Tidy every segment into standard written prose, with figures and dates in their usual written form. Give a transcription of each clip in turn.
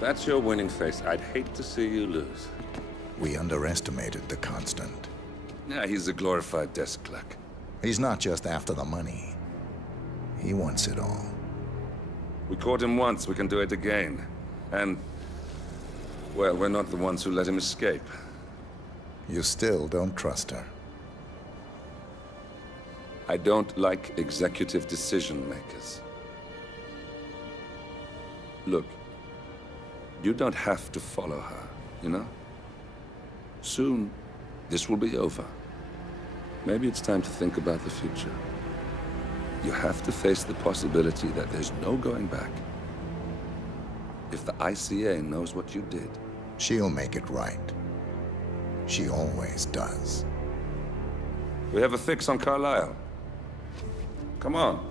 That's your winning face. I'd hate to see you lose. We underestimated the Constant. Yeah, he's a glorified desk clerk. He's not just after the money. He wants it all. We caught him once, we can do it again. And, well, we're not the ones who let him escape. You still don't trust her. I don't like executive decision makers. Look, you don't have to follow her, you know? Soon, this will be over. Maybe it's time to think about the future. You have to face the possibility that there's no going back. If the ICA knows what you did... She'll make it right. She always does. We have a fix on Carlisle. Come on.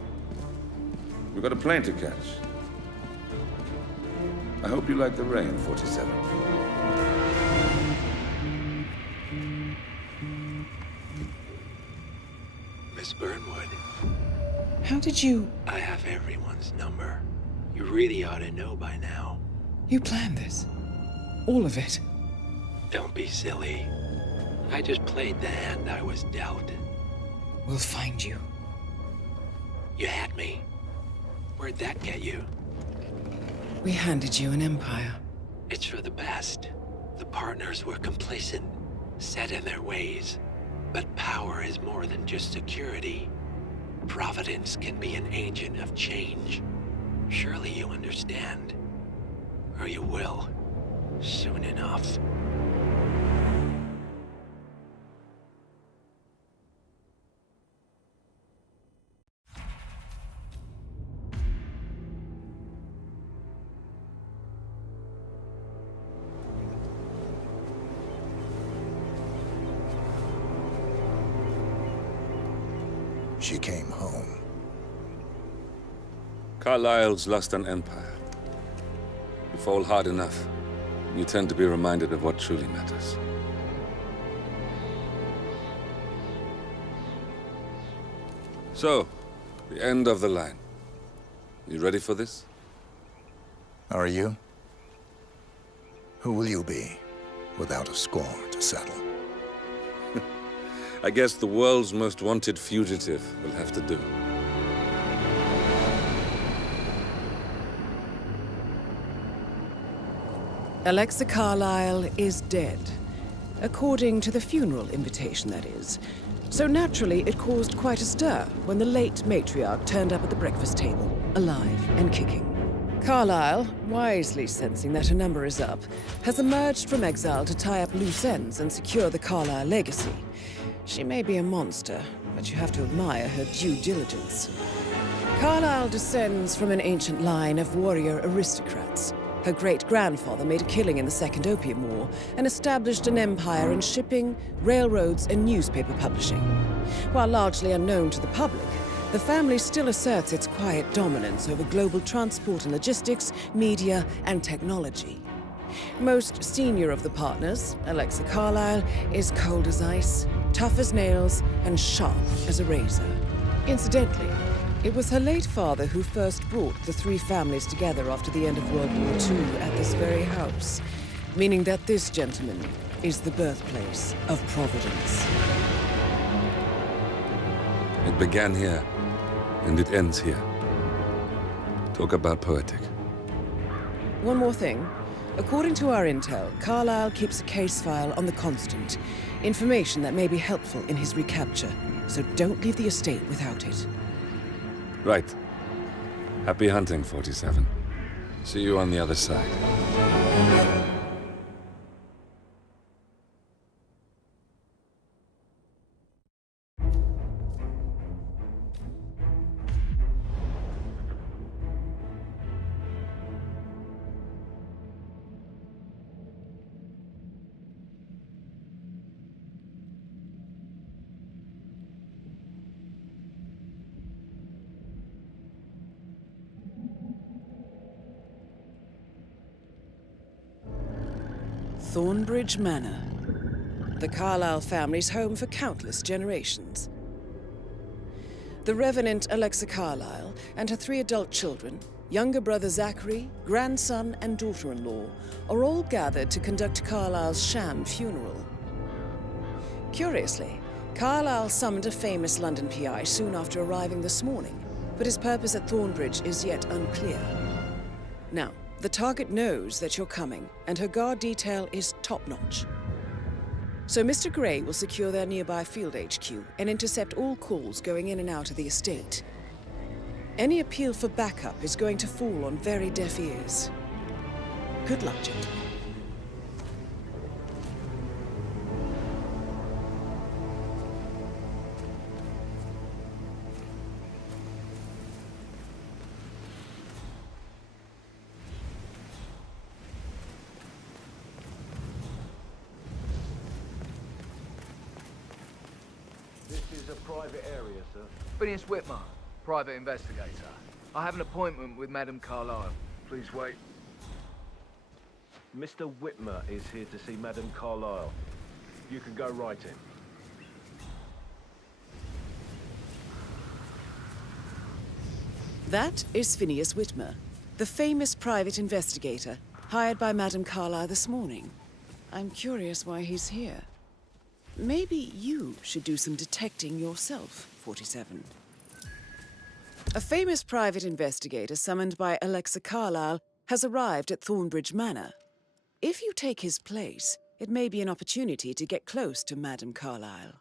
We've got a plane to catch. I hope you like the rain, 47. Miss Burnwood. How did you... I have everyone's number. You really ought to know by now. You planned this? All of it? Don't be silly. I just played the hand I was dealt. We'll find you. You had me. Where'd that get you? We handed you an empire. It's for the best. The partners were complacent, set in their ways. But power is more than just security. Providence can be an agent of change. Surely you understand. Or you will. Soon enough. She came home. Carlisle's lost an empire. You fall hard enough, you tend to be reminded of what truly matters. So, the end of the line. You ready for this? Are you? Who will you be, without a score to settle? I guess the world's most wanted fugitive will have to do. Alexa Carlisle is dead. According to the funeral invitation, that is. So naturally, it caused quite a stir when the late matriarch turned up at the breakfast table, alive and kicking. Carlisle, wisely sensing that her number is up, has emerged from exile to tie up loose ends and secure the Carlisle legacy. She may be a monster, but you have to admire her due diligence. Carlisle descends from an ancient line of warrior aristocrats. Her great-grandfather made a killing in the Second Opium War and established an empire in shipping, railroads, and newspaper publishing. While largely unknown to the public, the family still asserts its quiet dominance over global transport and logistics, media, and technology. Most senior of the partners, Alexa Carlisle, is cold as ice, tough as nails, and sharp as a razor. Incidentally, it was her late father who first brought the three families together after the end of World War II at this very house, meaning that this gentleman is the birthplace of Providence. It began here, and it ends here. Talk about poetic. One more thing. According to our intel, Carlisle keeps a case file on the Constant. Information that may be helpful in his recapture, so don't leave the estate without it. Right. Happy hunting, 47. See you on the other side. Thornbridge Manor. The Carlisle family's home for countless generations. The Revenant Alexa Carlisle and her 3 adult children, younger brother Zachary, grandson, and daughter-in-law are all gathered to conduct Carlisle's sham funeral. Curiously, Carlisle summoned a famous London PI soon after arriving this morning, but his purpose at Thornbridge is yet unclear. Now, the target knows that you're coming, and her guard detail is top-notch. So Mr. Gray will secure their nearby field HQ and intercept all calls going in and out of the estate. Any appeal for backup is going to fall on very deaf ears. Good luck, gentlemen. This is a private area, sir. Phineas Whitmer, private investigator. I have an appointment with Madame Carlisle. Please wait. Mr. Whitmer is here to see Madame Carlisle. You can go right in. That is Phineas Whitmer, the famous private investigator hired by Madame Carlisle this morning. I'm curious why he's here. Maybe you should do some detecting yourself, 47. A famous private investigator summoned by Alexa Carlisle has arrived at Thornbridge Manor. If you take his place, it may be an opportunity to get close to Madame Carlisle.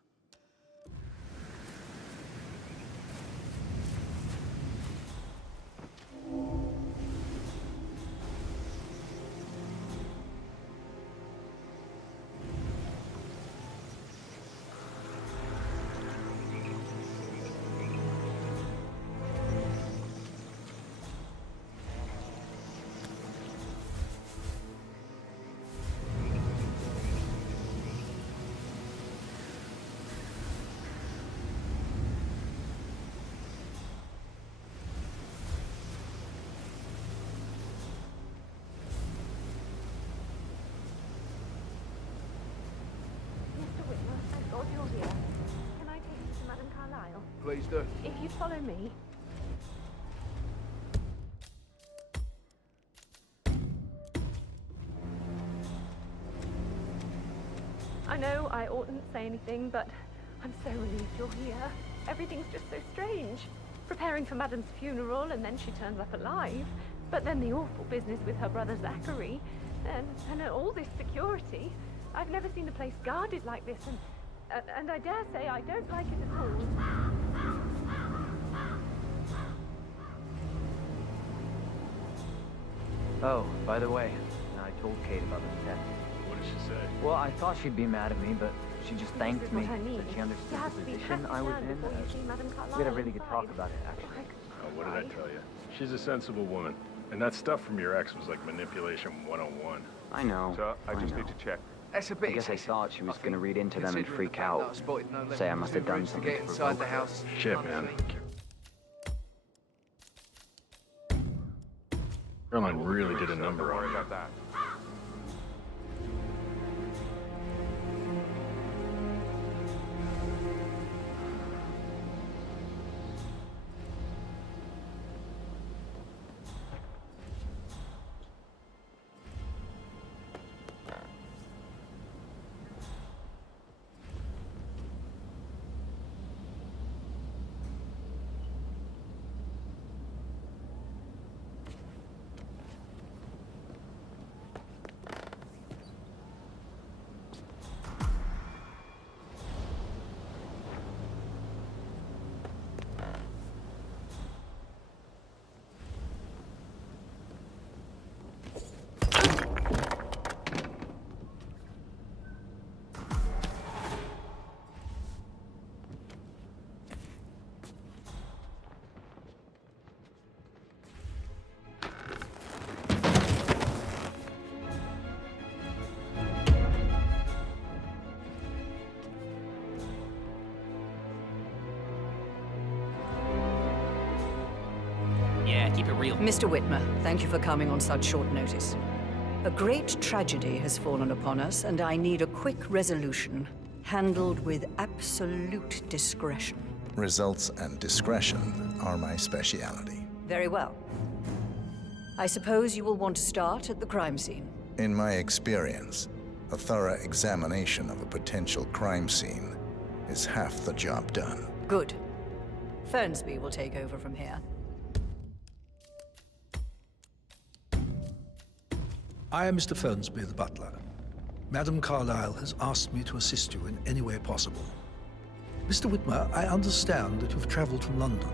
Please do. If you follow me. I know I oughtn't say anything, but I'm so relieved you're here. Everything's just so strange. Preparing for Madame's funeral, and then she turns up alive. But then the awful business with her brother Zachary, and all this security. I've never seen the place guarded like this, and I dare say I don't like it at all. Oh, by the way, I told Kate about the test. What did she say? Well, I thought she'd be mad at me, but she just thanked This is me what I mean. that she understood You have the to be position I was practiced in. before you see Madame Carlisle We had a really good inside. talk about it, actually. Oh, what did I tell you? She's a sensible woman. And that stuff from your ex was like manipulation 101. I know. So I just know. need to check. That's a bit I guess I excessive, thought she was I going to think, read into them and considering freak the fact that I out. spotted no less Say I than must 2 have done routes to something get to inside the provoke her. house. Shit, man. Caroline really did a number on you. Yeah, keep it real. Mr. Whitmer, thank you for coming on such short notice. A great tragedy has fallen upon us, and I need a quick resolution, handled with absolute discretion. Results and discretion are my speciality. Very well. I suppose you will want to start at the crime scene. In my experience, a thorough examination of a potential crime scene is half the job done. Good. Fernsby will take over from here. I am Mr. Fernsby, the butler. Madam Carlyle has asked me to assist you in any way possible. Mr. Whitmer, I understand that you've traveled from London.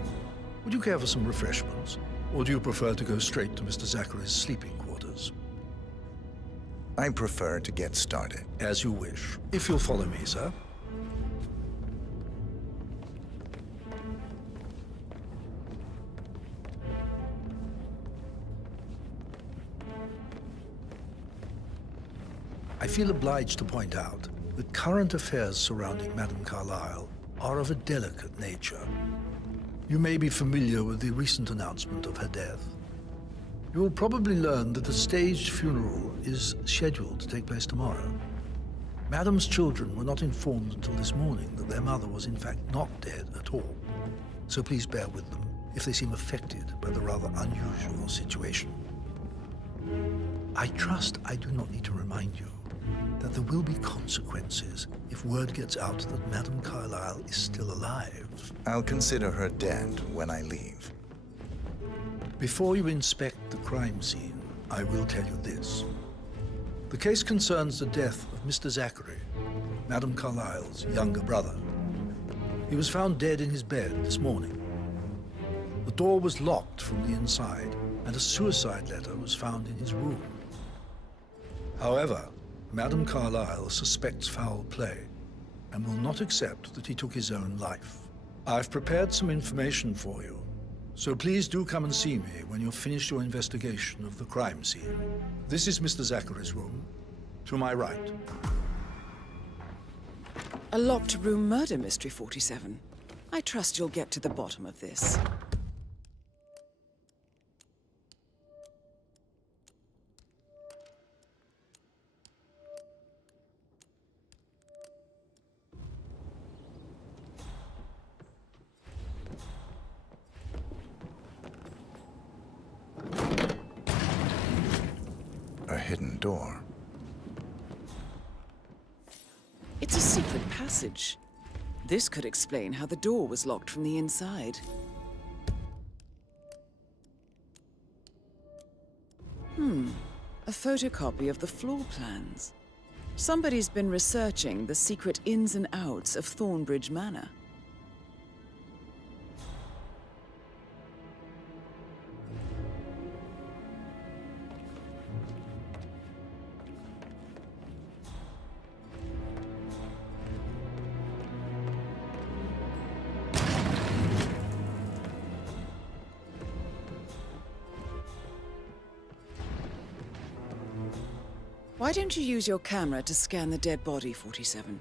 Would you care for some refreshments? Or do you prefer to go straight to Mr. Zachary's sleeping quarters? I prefer to get started. As you wish. If you'll follow me, sir. I feel obliged to point out that current affairs surrounding Madame Carlyle are of a delicate nature. You may be familiar with the recent announcement of her death. You will probably learn that a staged funeral is scheduled to take place tomorrow. Madame's children were not informed until this morning that their mother was in fact not dead at all. So please bear with them if they seem affected by the rather unusual situation. I trust I do not need to remind you that there will be consequences if word gets out that Madame Carlyle is still alive. I'll consider her dead when I leave. Before you inspect the crime scene, I will tell you this. The case concerns the death of Mr. Zachary, Madame Carlyle's younger brother. He was found dead in his bed this morning. The door was locked from the inside, and a suicide letter was found in his room. However, Madame Carlyle suspects foul play and will not accept that he took his own life. I've prepared some information for you, so please do come and see me when you've finished your investigation of the crime scene. This is Mr. Zachary's room, to my right. A locked room murder mystery, 47. I trust you'll get to the bottom of this. A hidden door. It's a secret passage. This could explain how the door was locked from the inside. A photocopy of the floor plans. Somebody's been researching the secret ins and outs of Thornbridge Manor. Why don't you use your camera to scan the dead body, 47?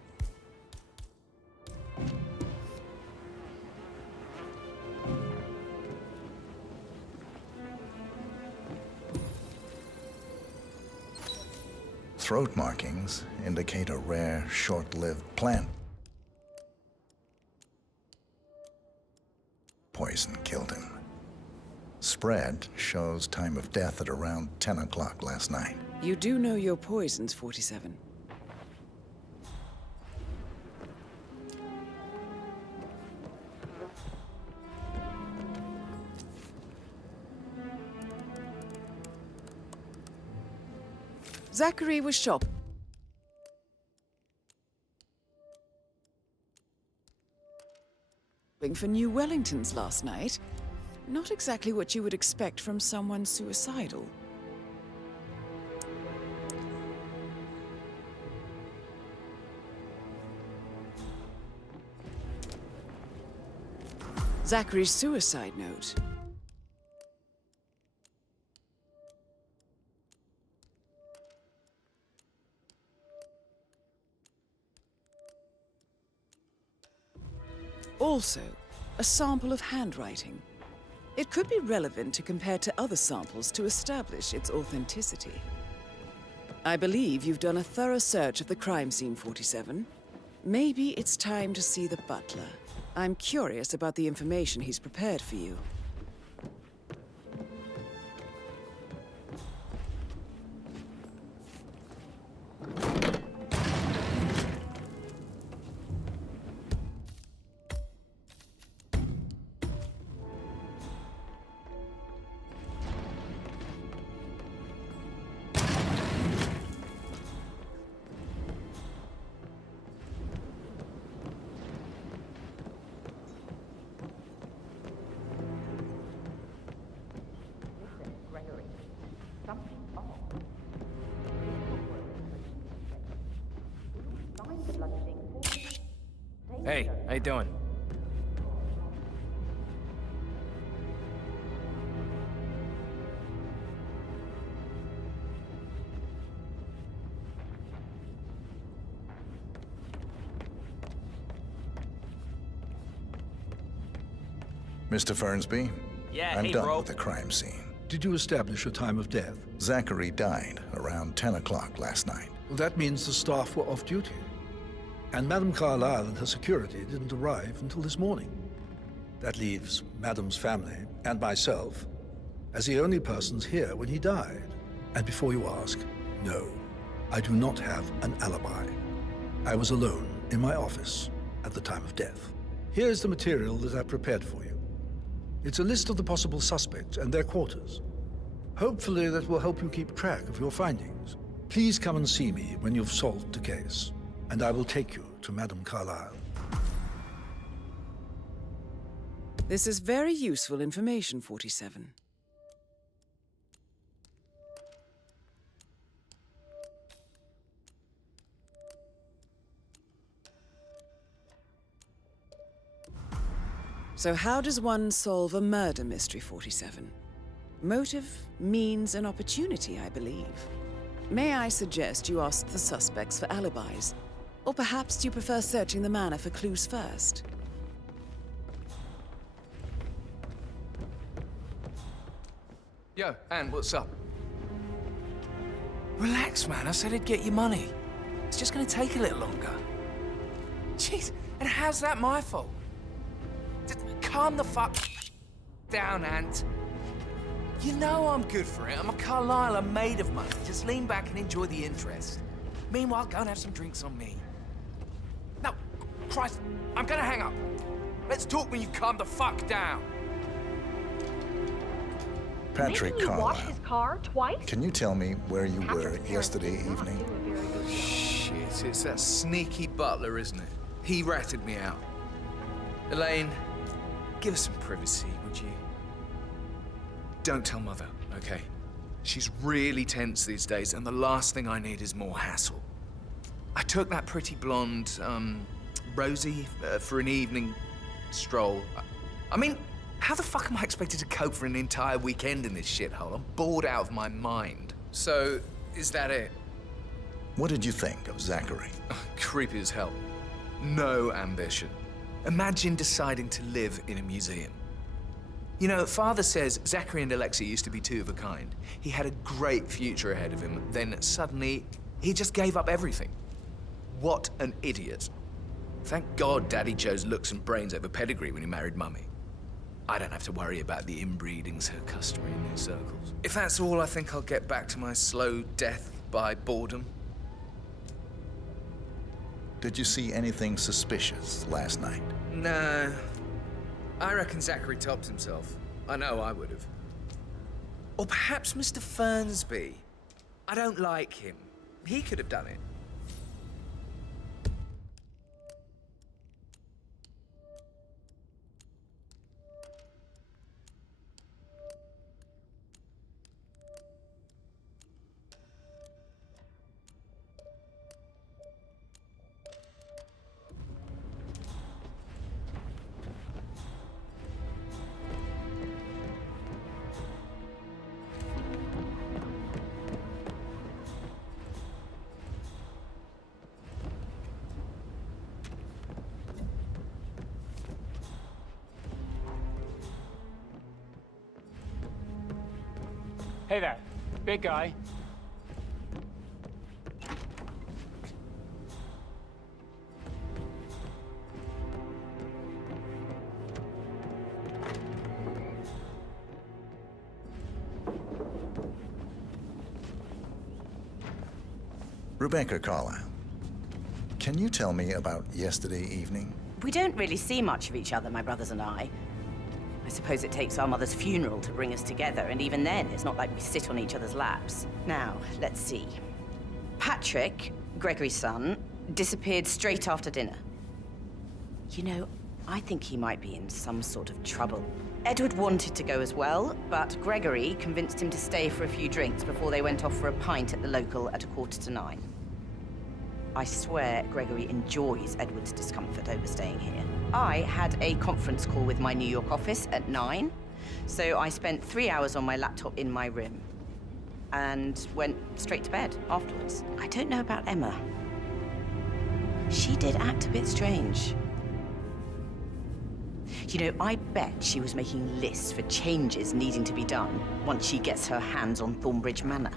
Throat markings indicate a rare, short-lived plant. Poison killed him. Spread shows time of death at around 10 o'clock last night. You do know your poisons, 47. Zachary was shopping for New Wellingtons last night. Not exactly what you would expect from someone suicidal. Zachary's suicide note. Also, a sample of handwriting. It could be relevant to compare to other samples to establish its authenticity. I believe you've done a thorough search of the crime scene, 47. Maybe it's time to see the butler. I'm curious about the information he's prepared for you. Hey, how you doing? Mr. Fernsby? Yeah, I'm hey, done bro. with the crime scene. Did you establish a time of death? Zachary died around 10 o'clock last night. Well, that means the staff were off duty. And Madame Carlyle and her security didn't arrive until this morning. That leaves Madame's family and myself as the only persons here when he died. And before you ask, no, I do not have an alibi. I was alone in my office at the time of death. Here's the material that I prepared for you. It's a list of the possible suspects and their quarters. Hopefully that will help you keep track of your findings. Please come and see me when you've solved the case, and I will take you to Madame Carlyle. This is very useful information, 47. So how does one solve a murder mystery, 47? Motive, means, and opportunity, I believe. May I suggest you ask the suspects for alibis? Or perhaps you prefer searching the manor for clues first? Yo, Ann, what's up? Relax, man. I said I'd get you money. It's just gonna take a little longer. Jeez, and how's that my fault? Calm the fuck down, Ant. You know I'm good for it. I'm a Carlyle. I'm made of money. Just lean back and enjoy the interest. Meanwhile, go and have some drinks on me. No, Christ, I'm gonna hang up. Let's talk when you calm the fuck down. Patrick Making you wash Carlyle. his car twice? Can you tell me where you were Patrick's yesterday parents did not evening? do a very good job. Shit, it's that sneaky butler, isn't it? He ratted me out. Elaine, give us some privacy, would you? Don't tell Mother, okay? She's really tense these days, and the last thing I need is more hassle. I took that pretty blonde, Rosie, for an evening stroll. I mean, how the fuck am I expected to cope for an entire weekend in this shithole? I'm bored out of my mind. So, is that it? What did you think of Zachary? Creepy as hell. No ambition. Imagine deciding to live in a museum. You know, Father says Zachary and Alexia used to be two of a kind. He had a great future ahead of him. Then suddenly, he just gave up everything. What an idiot. Thank God Daddy chose looks and brains over pedigree when he married Mummy. I don't have to worry about the inbreeding so customary in these circles. If that's all, I think I'll get back to my slow death by boredom. Did you see anything suspicious last night? No. I reckon Zachary topped himself. I know I would have. Or perhaps Mr. Fernsby. I don't like him. He could have done it. Hey there, big guy. Rebecca Carlyle, can you tell me about yesterday evening? We don't really see much of each other, my brothers and I. I suppose it takes our mother's funeral to bring us together, and even then, it's not like we sit on each other's laps. Now, let's see. Patrick, Gregory's son, disappeared straight after dinner. You know, I think he might be in some sort of trouble. Edward wanted to go as well, but Gregory convinced him to stay for a few drinks before they went off for a pint at the local at 9:15. I swear Gregory enjoys Edward's discomfort over staying here. I had a conference call with my New York office at 9, so I spent 3 hours on my laptop in my room and went straight to bed afterwards. I don't know about Emma. She did act a bit strange. You know, I bet she was making lists for changes needing to be done once she gets her hands on Thornbridge Manor.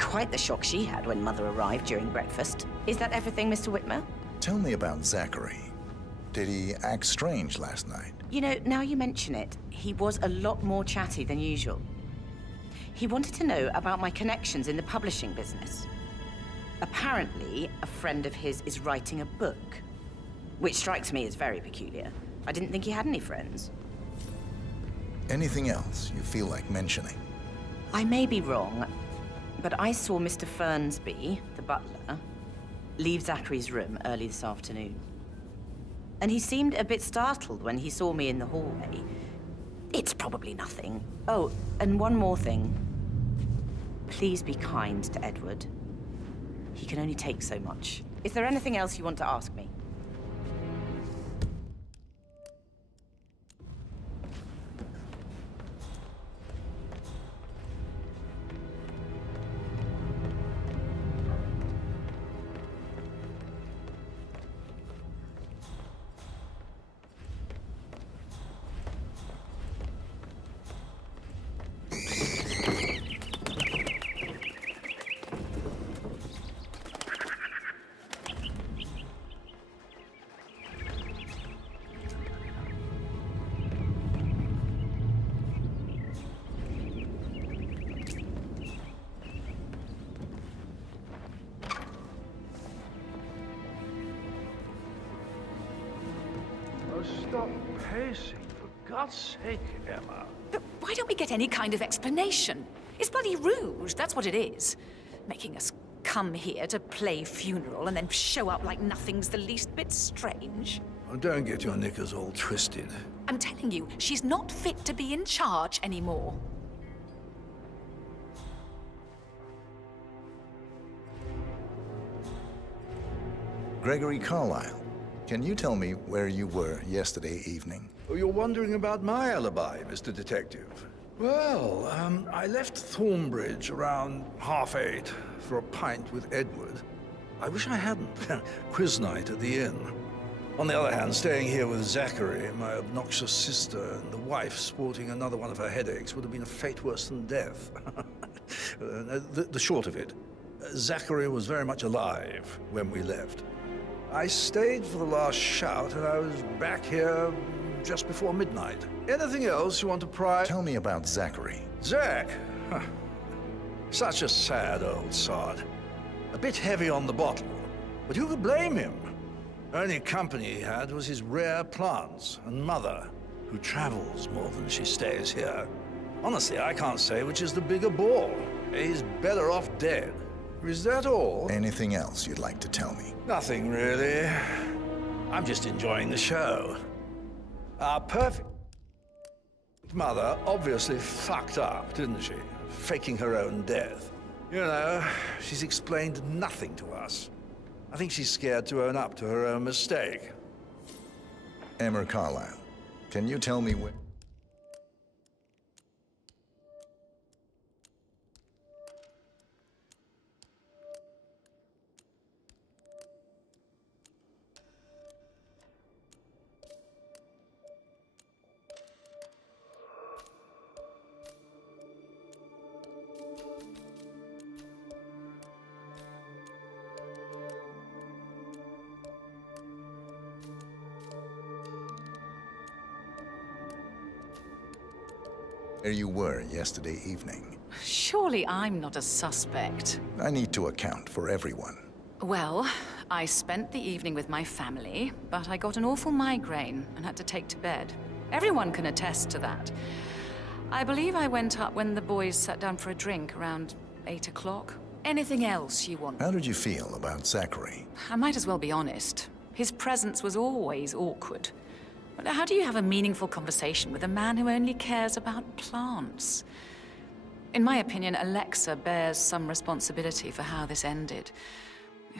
Quite the shock she had when Mother arrived during breakfast. Is that everything, Mr. Whitmer? Tell me about Zachary. Did he act strange last night? You know, now you mention it, he was a lot more chatty than usual. He wanted to know about my connections in the publishing business. Apparently, a friend of his is writing a book, which strikes me as very peculiar. I didn't think he had any friends. Anything else you feel like mentioning? I may be wrong, but I saw Mr. Fernsby, the butler, leave Zachary's room early this afternoon. And he seemed a bit startled when he saw me in the hallway. It's probably nothing. Oh, and one more thing. Please be kind to Edward. He can only take so much. Is there anything else you want to ask me? Stop pacing, for God's sake, Emma. But why don't we get any kind of explanation? It's bloody rude, that's what it is. Making us come here to play funeral and then show up like nothing's the least bit strange. Oh, don't get your knickers all twisted. I'm telling you, she's not fit to be in charge anymore. Gregory Carlyle, can you tell me where you were yesterday evening? Oh, you're wondering about my alibi, Mr. Detective. Well, I left Thornbridge around 8:30 for a pint with Edward. I wish I hadn't. Quiz night at the inn. On the other hand, staying here with Zachary, my obnoxious sister, and the wife sporting another one of her headaches would have been a fate worse than death. The short of it, Zachary was very much alive when we left. I stayed for the last shout, and I was back here just before midnight. Anything else you want to pry? Tell me about Zachary. Zach? Huh. Such a sad old sod. A bit heavy on the bottle, but who could blame him? Only company he had was his rare plants and Mother, who travels more than she stays here. Honestly, I can't say which is the bigger bore. He's better off dead. Is that all? Anything else you'd like to tell me? Nothing, really. I'm just enjoying the show. Our perfect mother obviously fucked up, didn't she? Faking her own death. You know, she's explained nothing to us. I think she's scared to own up to her own mistake. Emma Carlyle, can you tell me where... where you were yesterday evening? Surely I'm not a suspect. I need to account for everyone. Well, I spent the evening with my family, but I got an awful migraine and had to take to bed. Everyone can attest to that. I believe I went up when the boys sat down for a drink around 8 o'clock. Anything else you want? How did you feel about Zachary? I might as well be honest. His presence was always awkward. But how do you have a meaningful conversation with a man who only cares about plants? In my opinion, Alexa bears some responsibility for how this ended.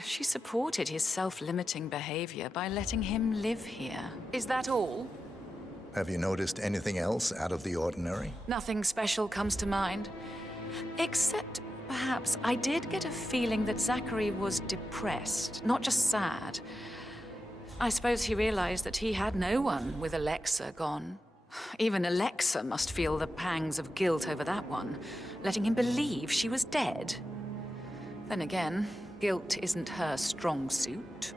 She supported his self-limiting behavior by letting him live here. Is that all? Have you noticed anything else out of the ordinary? Nothing special comes to mind. Except, perhaps, I did get a feeling that Zachary was depressed, not just sad. I suppose he realized that he had no one with Alexa gone. Even Alexa must feel the pangs of guilt over that one, letting him believe she was dead. Then again, guilt isn't her strong suit.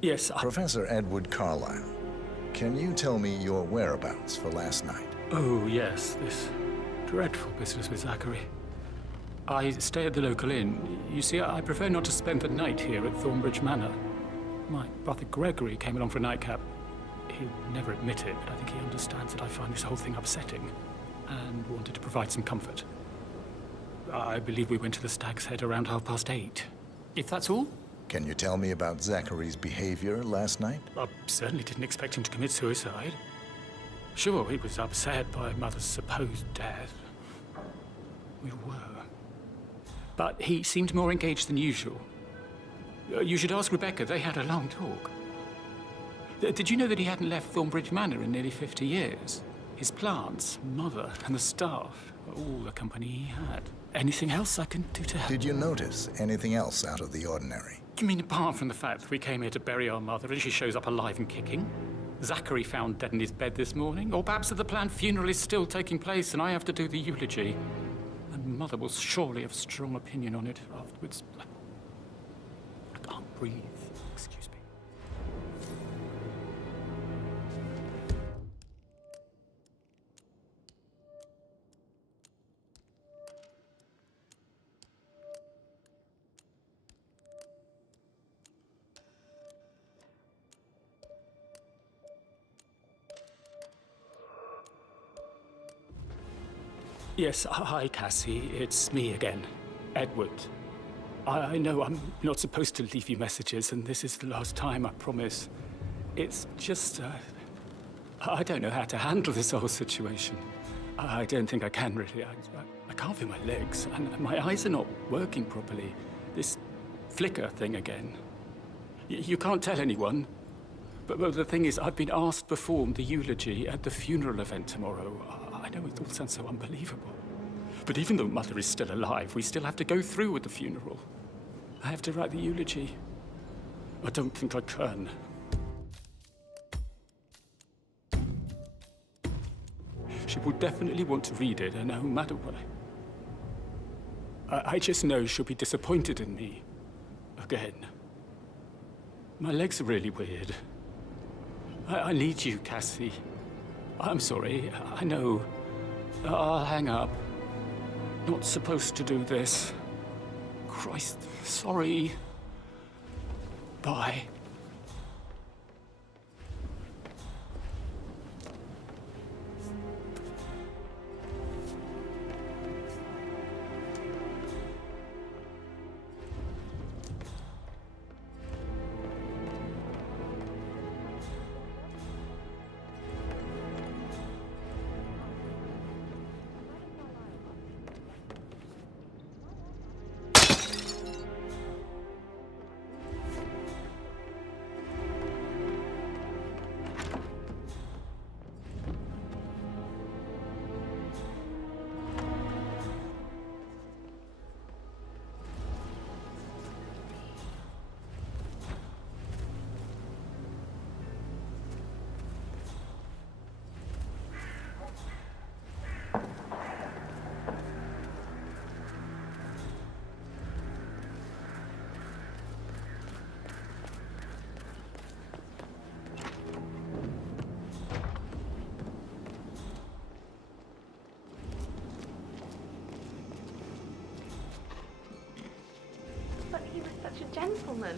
Yes, Professor Edward Carlyle, can you tell me your whereabouts for last night? Oh, yes, this dreadful business with Zachary. I stay at the local inn. You see, I prefer not to spend the night here at Thornbridge Manor. My brother Gregory came along for a nightcap. He'll never admit it, but I think he understands that I find this whole thing upsetting and wanted to provide some comfort. I believe we went to the Stag's Head around 8:30. If that's all? Can you tell me about Zachary's behavior last night? I certainly didn't expect him to commit suicide. Sure, he was upset by Mother's supposed death. We were. But he seemed more engaged than usual. You should ask Rebecca. They had a long talk. Did you know that he hadn't left Thornbridge Manor in nearly 50 years? His plants, Mother, and the staff, all the company he had. Anything else I can do to help? Did you notice anything else out of the ordinary? You mean apart from the fact that we came here to bury our mother and she shows up alive and kicking? Zachary found dead in his bed this morning? Or perhaps that the planned funeral is still taking place and I have to do the eulogy? And Mother will surely have a strong opinion on it afterwards. I can't breathe. Excuse me. Yes, hi, Cassie. It's me again, Edward. I know I'm not supposed to leave you messages, and this is the last time, I promise. It's just, I don't know how to handle this whole situation. I don't think I can, really. I can't feel my legs, and my eyes are not working properly. This flicker thing again. You can't tell anyone, but the thing is, I've been asked to perform the eulogy at the funeral event tomorrow. I know it all sounds so unbelievable. But even though Mother is still alive, we still have to go through with the funeral. I have to write the eulogy. I don't think I can. She will definitely want to read it, no matter what. I just know she'll be disappointed in me. Again. My legs are really weird. I need you, Cassie. I'm sorry, I know. I'll hang up. Not supposed to do this. Christ, sorry. Bye. gentleman.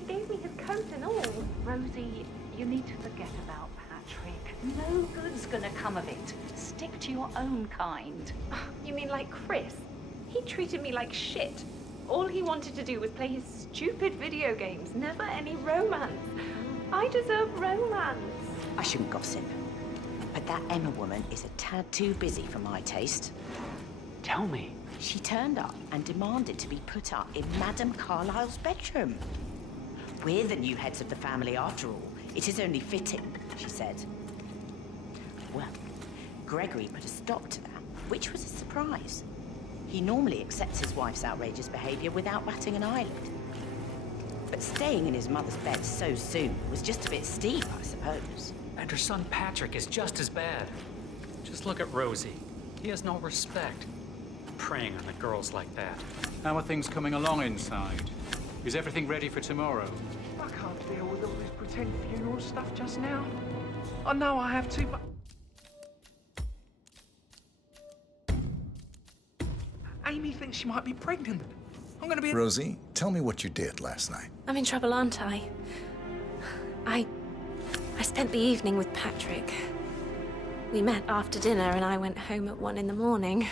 He gave me his coat and all. Rosie, you need to forget about Patrick. No good's gonna come of it. Stick to your own kind. You mean like Chris? He treated me like shit. All he wanted to do was play his stupid video games, never any romance. I deserve romance. I shouldn't gossip, but that Emma woman is a tad too busy for my taste. Tell me. She turned up and demanded to be put up in Madame Carlyle's bedroom. We're the new heads of the family after all. It is only fitting, she said. Well, Gregory put a stop to that, which was a surprise. He normally accepts his wife's outrageous behavior without batting an eyelid. But staying in his mother's bed so soon was just a bit steep, I suppose. And her son Patrick is just as bad. Just look at Rosie. He has no respect. Preying on the girls like that. How are things coming along inside? Is everything ready for tomorrow? I can't deal with all this pretend funeral stuff just now. I know I have to, but... Amy thinks she might be pregnant. I'm gonna be... Rosie, tell me what you did last night. I'm in trouble, aren't I? I spent the evening with Patrick. We met after dinner and I went home at 1 in the morning.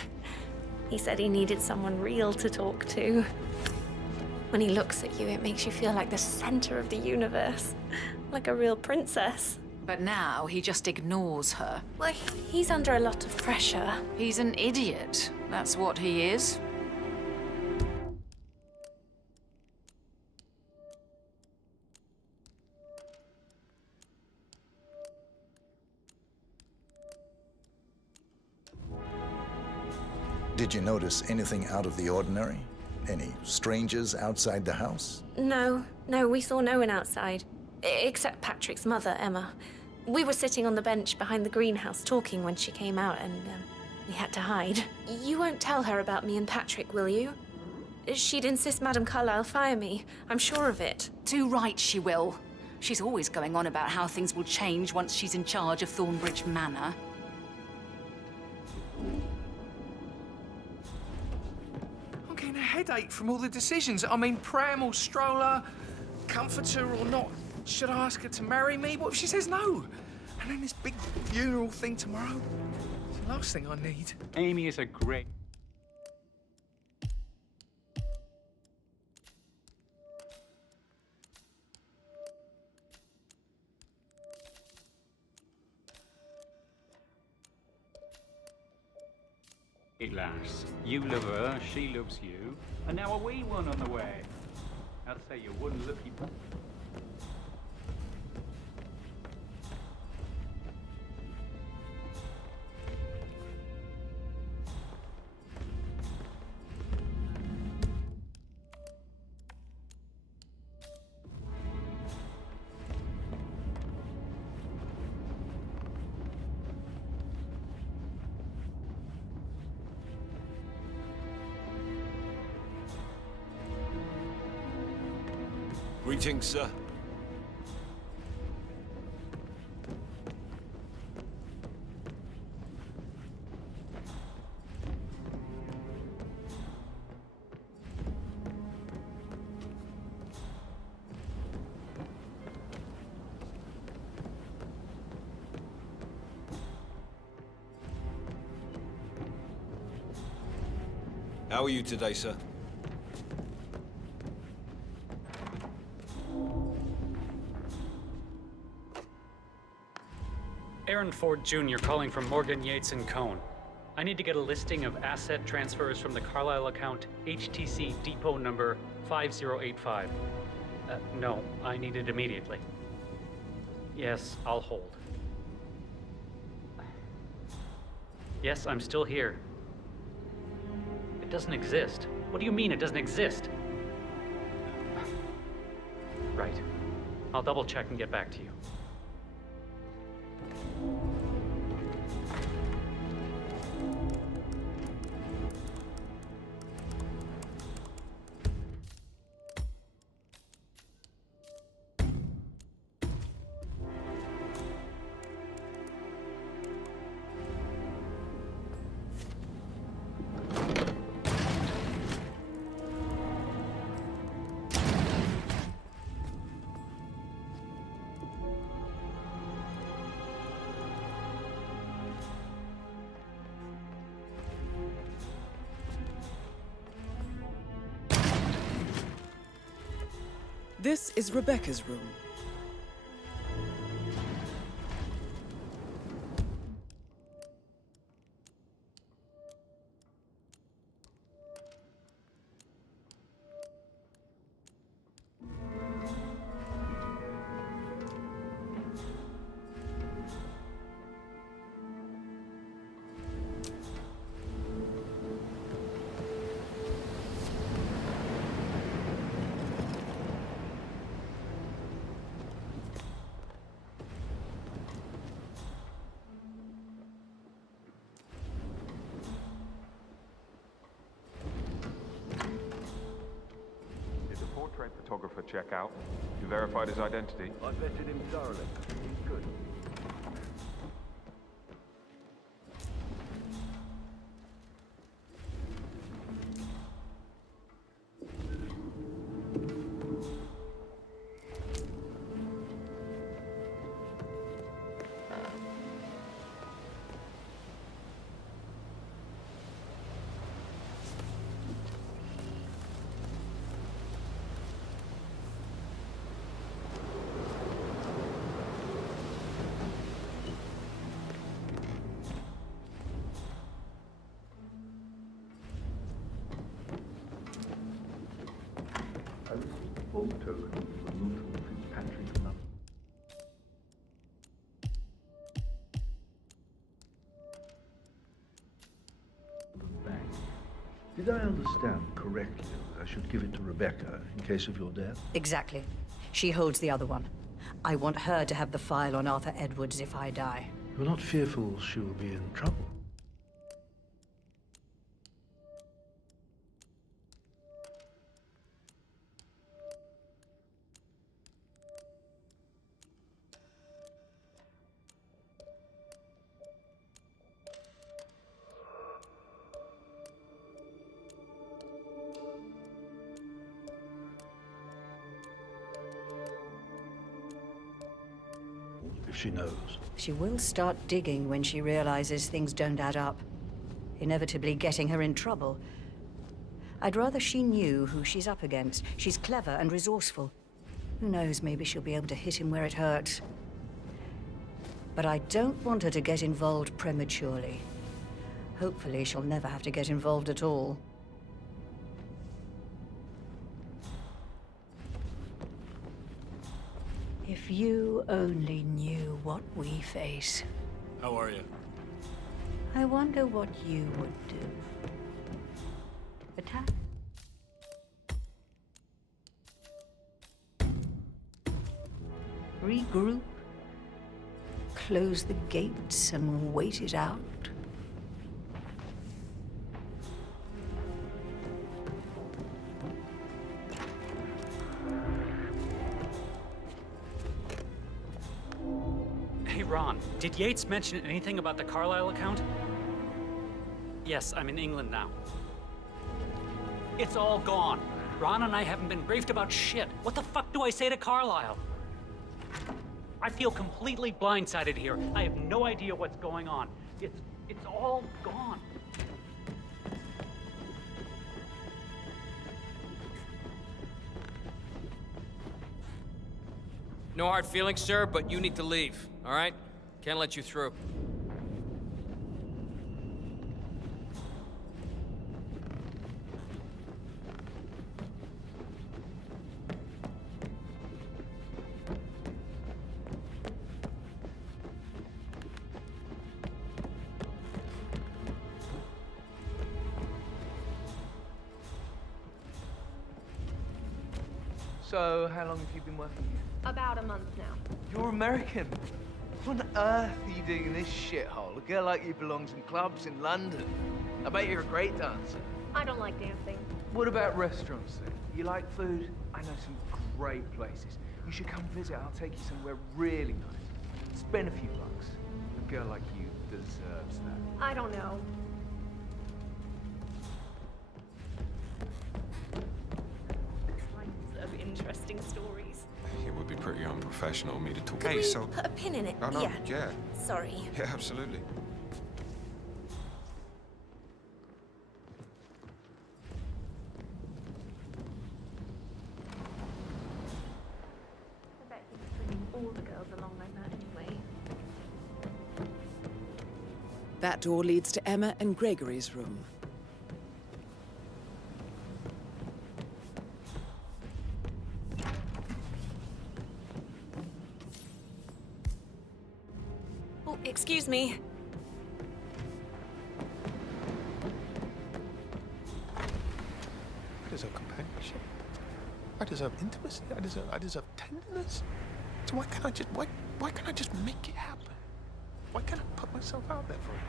He said he needed someone real to talk to. When he looks at you, it makes you feel like the center of the universe. Like a real princess. But now he just ignores her. Well, he's under a lot of pressure. He's an idiot. That's what he is. Did you notice anything out of the ordinary? Any strangers outside the house? No, we saw no one outside. Except Patrick's mother, Emma. We were sitting on the bench behind the greenhouse talking when she came out and we had to hide. You won't tell her about me and Patrick, will you? She'd insist Madame Carlyle fire me. I'm sure of it. Too right she will. She's always going on about how things will change once she's in charge of Thornbridge Manor. I'm getting a headache from all the decisions. I mean, pram or stroller, comforter or not. Should I ask her to marry me? What if she says no? And then this big funeral thing tomorrow? It's the last thing I need. Amy is a great... lass. You love her, she loves you, and now a wee one on the way. I'll say you're one lucky... Greetings, sir. How are you today, sir? Aaron Ford Jr. calling from Morgan, Yates & Cohn. I need to get a listing of asset transfers from the Carlisle account HTC depot number 5085. No, I need it immediately. Yes, I'll hold. Yes, I'm still here. It doesn't exist. What do you mean it doesn't exist? Right. I'll double check and get back to you. This is Rebecca's room. Portrait photographer check out. You verified his identity? I vetted him thoroughly. He's good. Did I understand correctly that I should give it to Rebecca in case of your death? Exactly. She holds the other one. I want her to have the file on Arthur Edwards if I die. You're not fearful she will be in trouble? If she knows. She will start digging when she realizes things don't add up, inevitably getting her in trouble. I'd rather she knew who she's up against. She's clever and resourceful. Who knows, maybe she'll be able to hit him where it hurts. But I don't want her to get involved prematurely. Hopefully she'll never have to get involved at all. If you only knew what we face. How are you? I wonder what you would do. Attack? Regroup? Close the gates and wait it out? Hey, Ron, did Yates mention anything about the Carlisle account? Yes, I'm in England now. It's all gone. Ron and I haven't been briefed about shit. What the fuck do I say to Carlisle? I feel completely blindsided here. I have no idea what's going on. It's all gone. No hard feelings, sir, but you need to leave, all right? Can't let you through. So, how long have you been working here? About a month now. You're American. What on earth are you doing in this shithole? A girl like you belongs in clubs in London. I bet you're a great dancer. I don't like dancing. What about restaurants then? You like food? I know some great places. You should come visit. I'll take you somewhere really nice. Spend a few bucks. A girl like you deserves that. I don't know. Kinds of interesting stories. It would be pretty unprofessional of me to talk. Could we put a pin in it? No, no, yeah. Sorry. Yeah, absolutely. That door leads to Emma and Gregory's room. Oh, excuse me. I deserve companionship. I deserve intimacy. I deserve tenderness. So why can't I just make it happen? Why can't I put myself out there for it?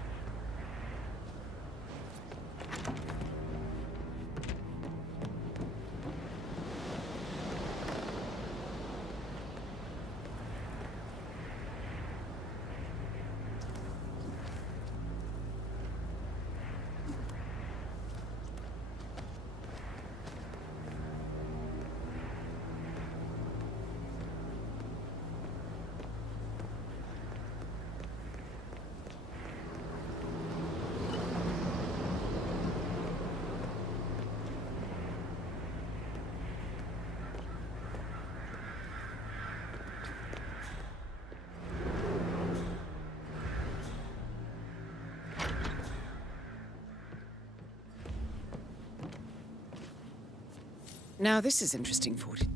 Now this is interesting, 40.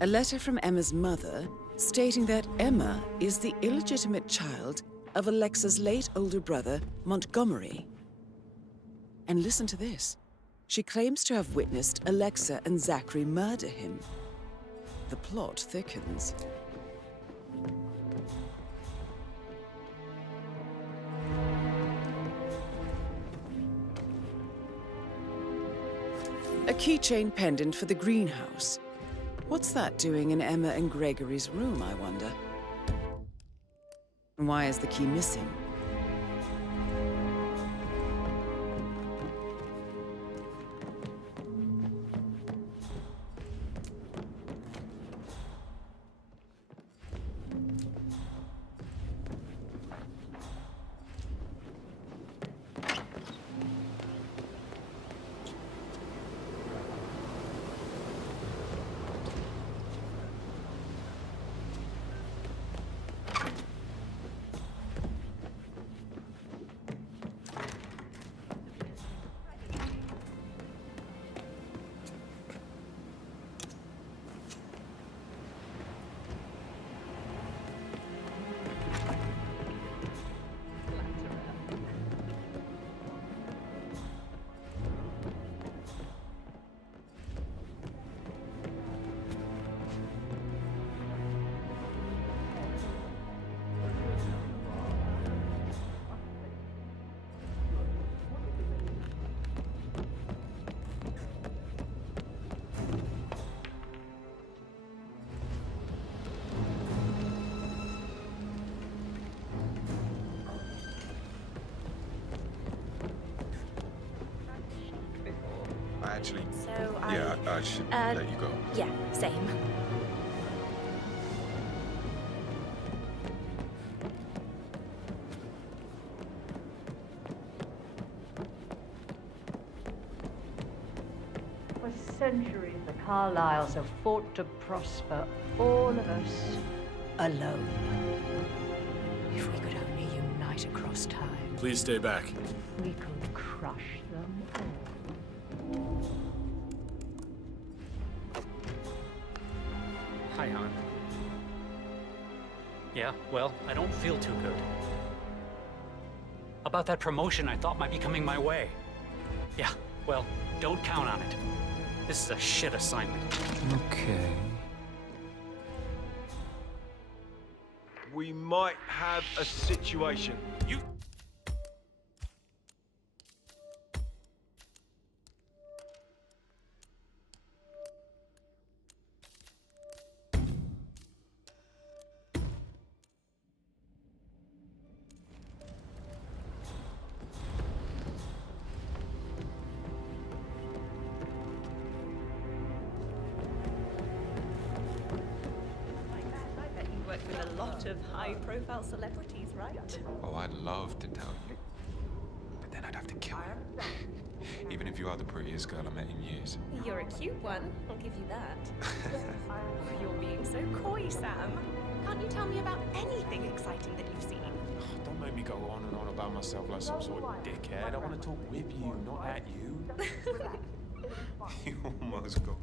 A letter from Emma's mother stating that Emma is the illegitimate child of Alexa's late older brother, Montgomery. And listen to this. She claims to have witnessed Alexa and Zachary murder him. The plot thickens. A keychain pendant for the greenhouse. What's that doing in Emma and Gregory's room, I wonder? And why is the key missing? Actually, So I should let you go. Yeah, same. For centuries, the Carlyles have fought to prosper, all of us alone. If we could only unite across time, Please stay back. we could crush them all. Hi, hon. Yeah, well, I don't feel too good. About that promotion I thought might be coming my way. Yeah, well, don't count on it. This is a shit assignment. Okay. we might have a situation. You... With a lot of high-profile celebrities, right? Oh, I'd love to tell you. But then I'd have to kill you. Even if you are the prettiest girl I met in years. You're a cute one, I'll give you that. You're being so coy, Sam. Can't you tell me about anything exciting that you've seen? Don't make me go on and on about myself like some sort of dickhead. I want to talk with you, not at you. You almost got...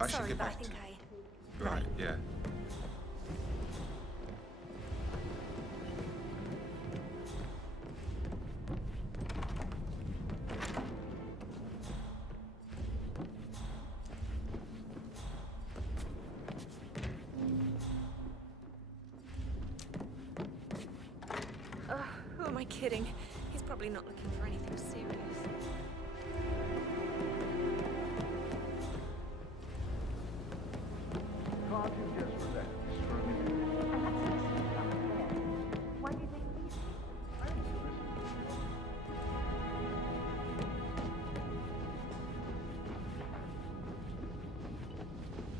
I should get back to... Right, yeah. Who am I kidding? He's probably not looking for anything serious. Can't you just relax for a minute? Why do you think these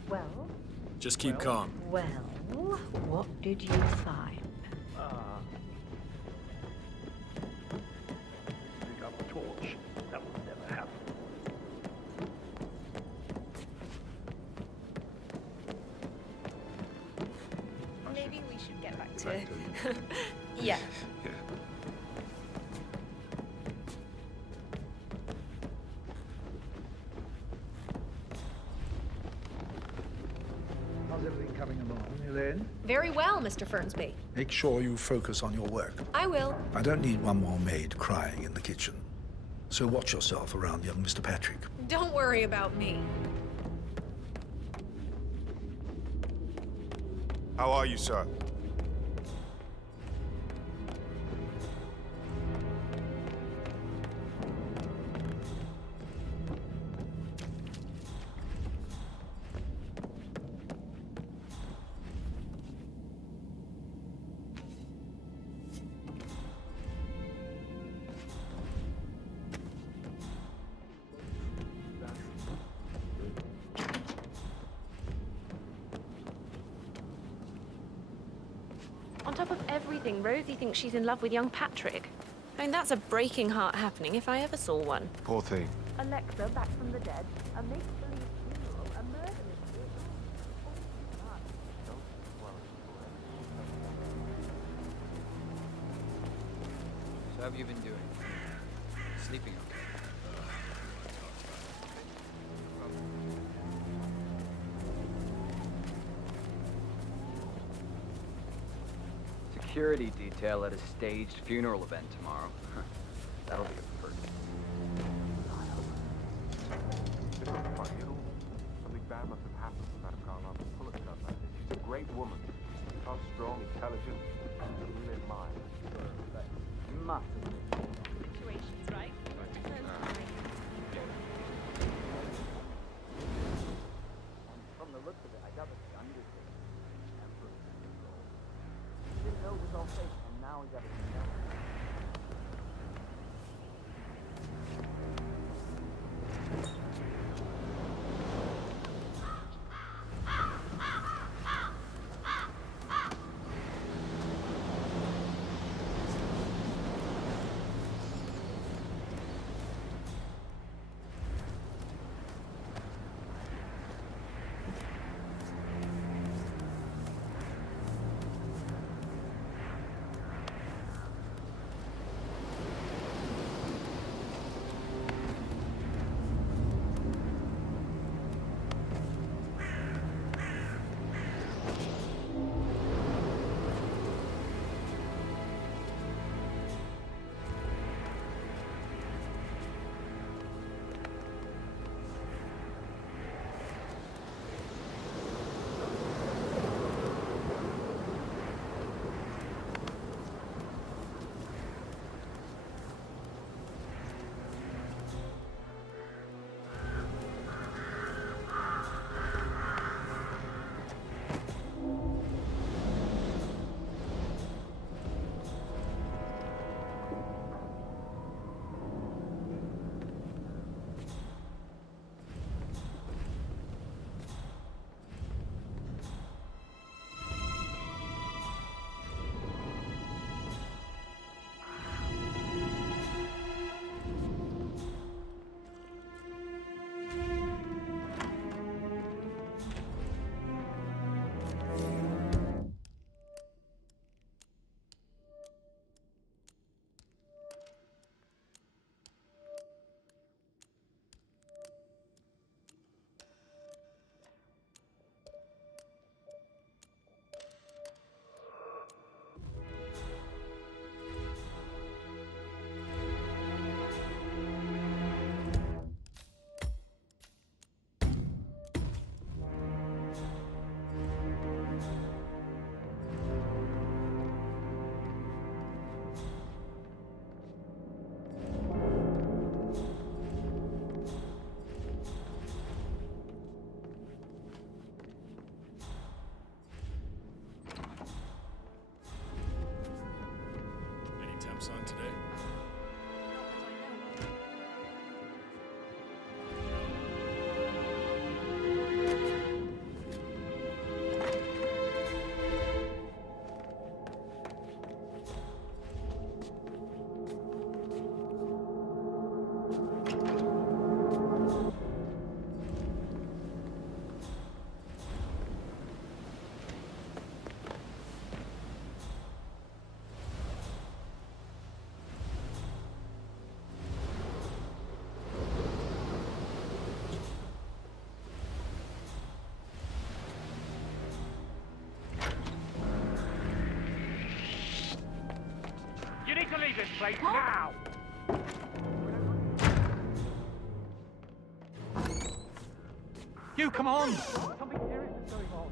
Well? Just keep calm. Well, what did you find? Pick up a torch. That would never happen. Yeah. Yeah. How's everything coming along, Elaine? Very well, Mr. Fernsby. Make sure you focus on your work. I will. I don't need one more maid crying in the kitchen. So watch yourself around young Mr. Patrick. Don't worry about me. How are you, sir? On top of everything, Rosie thinks she's in love with young Patrick. I mean, that's a breaking heart happening if I ever saw one. Poor thing. Alexa, back from the dead. A make-believe funeral. A murder mystery. So how have you been doing? Sleeping okay? Security detail at a staged funeral event tomorrow. That'll be a first. It's not funny at all. Something bad must have happened to Madame Carlyle to pull herself like this. She's a great woman. Tough, strong, intelligent, and a brilliant mind. You must. Situations, right? From the looks of it, I got the undertaking. Didn't know it was all fake, and now he's got it. Temps on today? this place now! You, come on! Something serious is going on.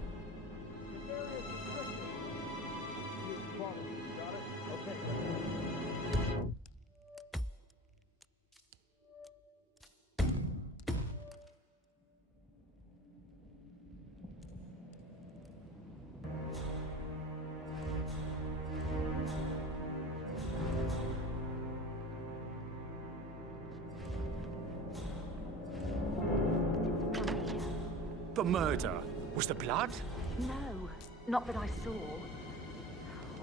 The murder. Was the blood? No, not that I saw.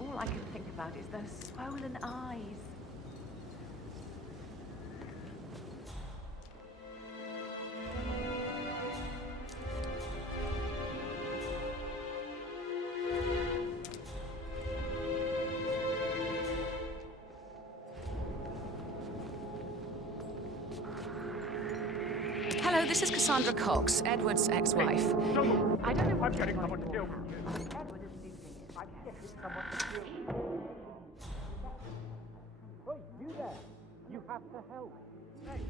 All I can think about is those swollen eyes. Hello, this is Cassandra Cox, Edward's ex-wife. I don't know. I'm getting someone to kill me. Edward is leaving. I'm getting someone to kill. Hey, you there! You have to help. Hey.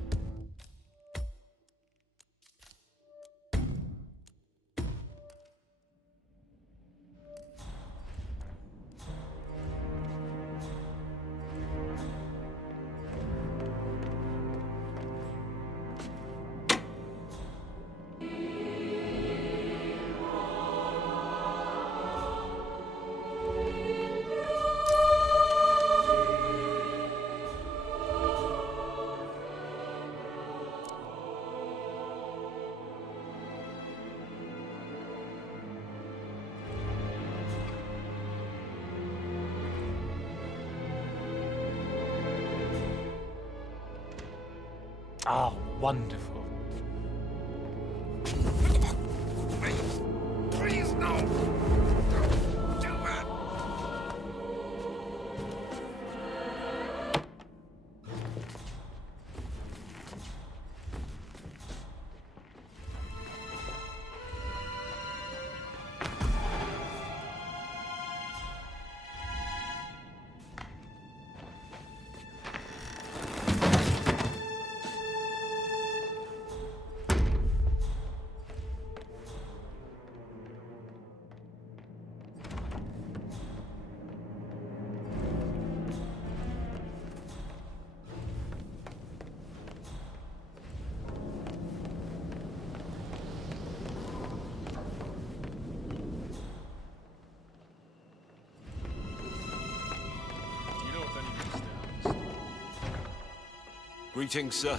Ah, wonderful. Please, no! Don't do it! Greetings, sir.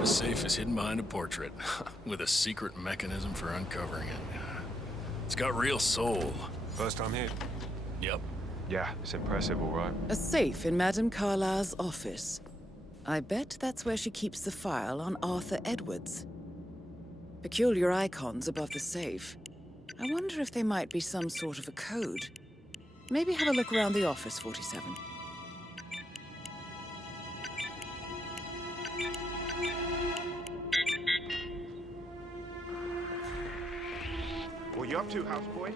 The safe is hidden behind a portrait, with a secret mechanism for uncovering it. It's got real soul. First time here? Yep. Yeah, it's impressive, all right. A safe in Madame Carlyle's office. I bet that's where she keeps the file on Arthur Edwards. Peculiar icons above the safe. I wonder if they might be some sort of a code. Maybe have a look around the office, 47. What you up to, houseboy?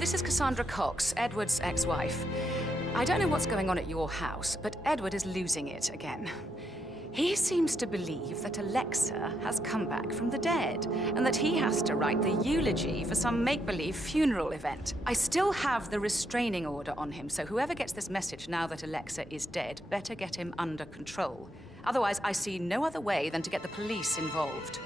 this is Cassandra Cox, Edward's ex-wife. I don't know what's going on at your house, but Edward is losing it again. He seems to believe that Alexa has come back from the dead, and that he has to write the eulogy for some make-believe funeral event. I still have the restraining order on him, so whoever gets this message now that Alexa is dead better get him under control. Otherwise, I see no other way than to get the police involved.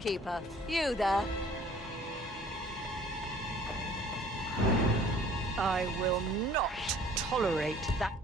shopkeeper. You there. I will not tolerate that.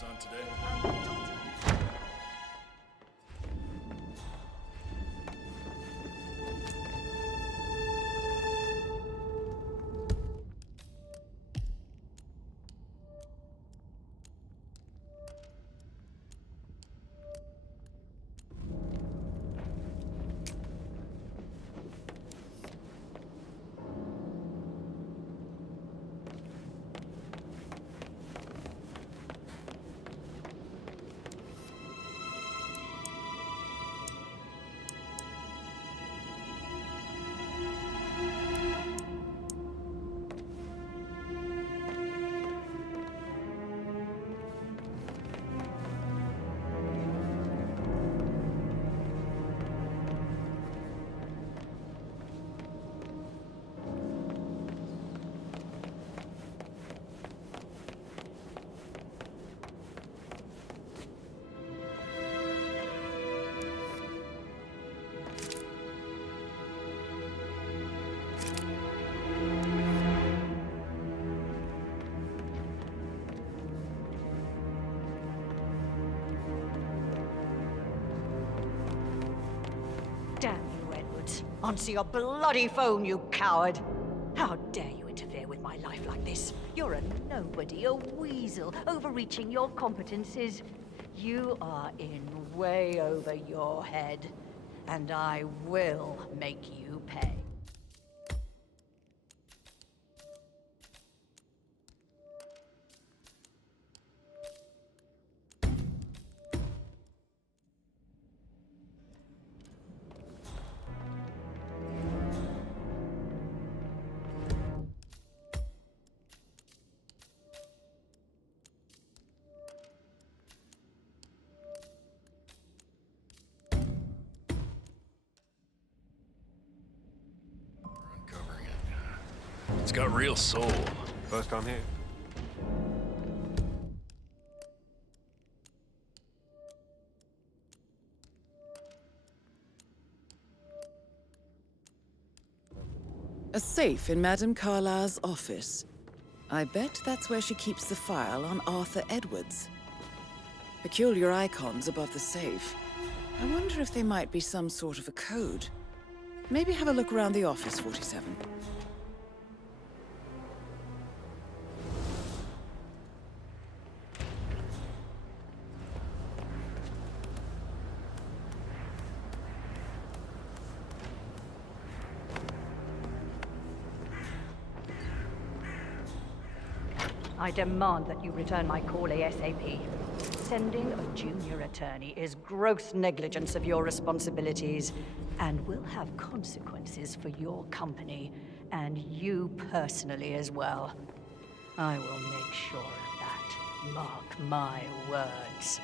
On today. Answer your bloody phone, you coward! How dare you interfere with my life like this? You're a nobody, a weasel, overreaching your competences. You are in way over your head, and I will make you pay. Uncovering it. It's got real soul. First time here. A safe in Madame Carlyle's office. I bet that's where she keeps the file on Arthur Edwards. Peculiar icons above the safe. I wonder if they might be some sort of a code. Maybe have a look around the office, 47. I demand that you return my call ASAP. Sending a junior attorney is gross negligence of your responsibilities and will have consequences for your company and you personally as well. I will make sure of that. Mark my words.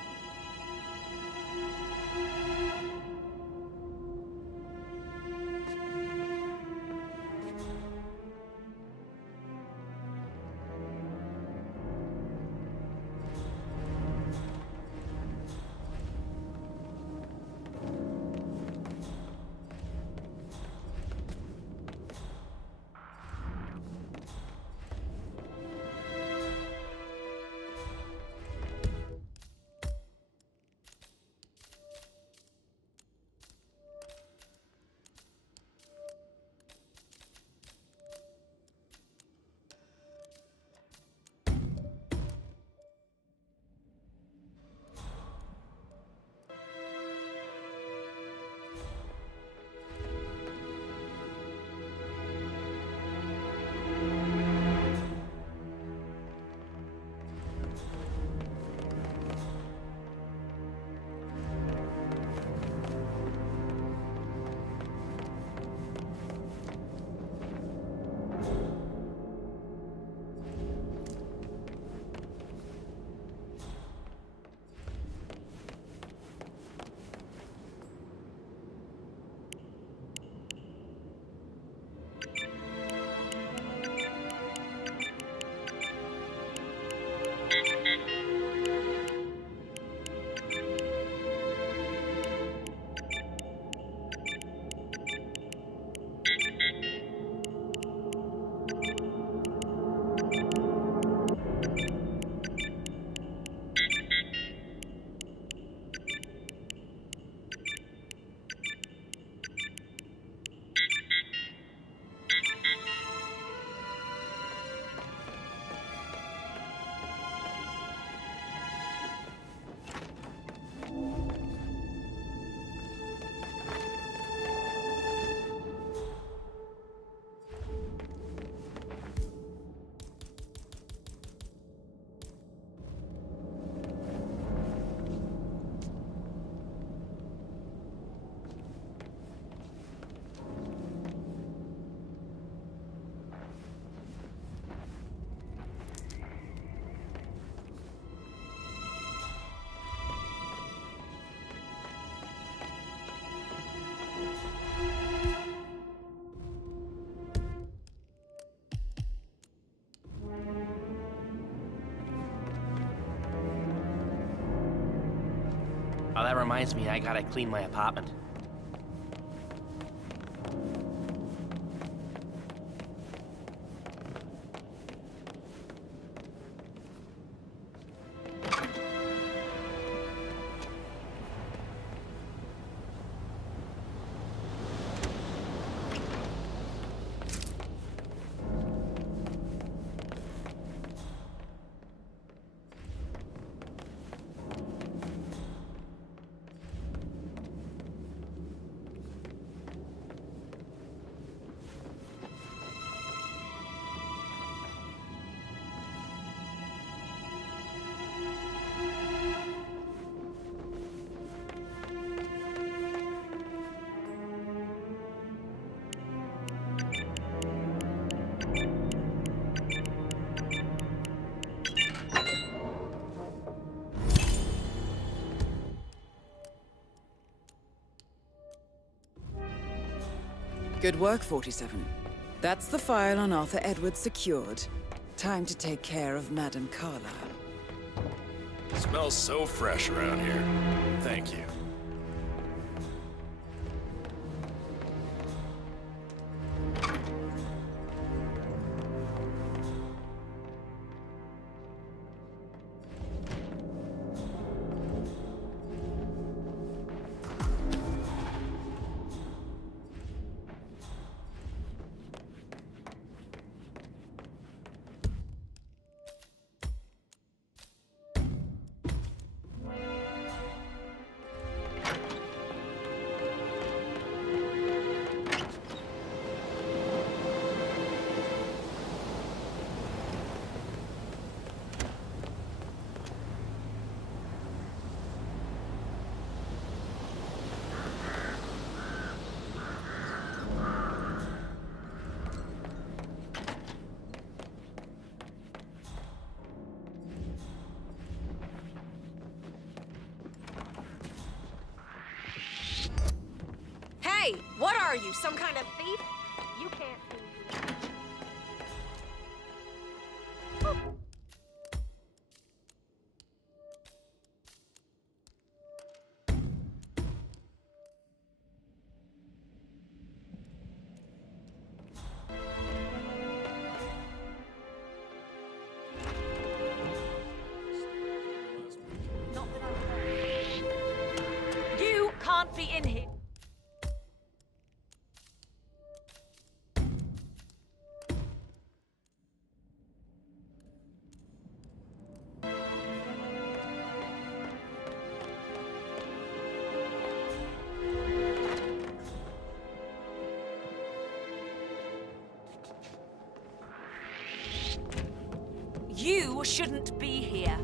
Oh, that reminds me, I gotta clean my apartment. Good work, 47. That's the file on Arthur Edwards secured. Time to take care of Madame Carlyle. Smells so fresh around here. Thank you. Hey, what are you, some kind of thief? You can't thief. Not that I'm aware. You can't be in here. You shouldn't be here.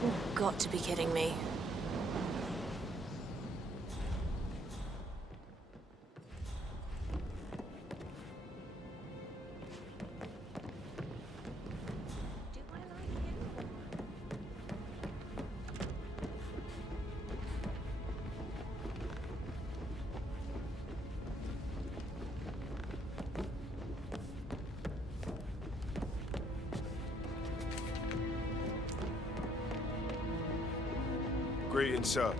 You've got to be kidding me. Greetings, sir.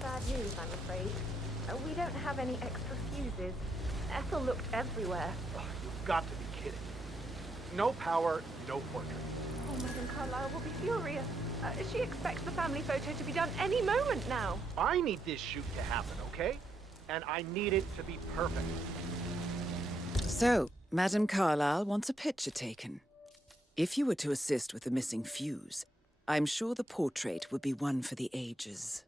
Bad news, I'm afraid. We don't have any extra fuses. Ethel looked everywhere. Oh, you've got to be kidding. No power, no portrait. Oh, Madame Carlyle will be furious. She expects the family photo to be done any moment now. I need this shoot to happen, okay? And I need it to be perfect. So, Madame Carlyle wants a picture taken. If you were to assist with the missing fuse, I'm sure the portrait would be one for the ages.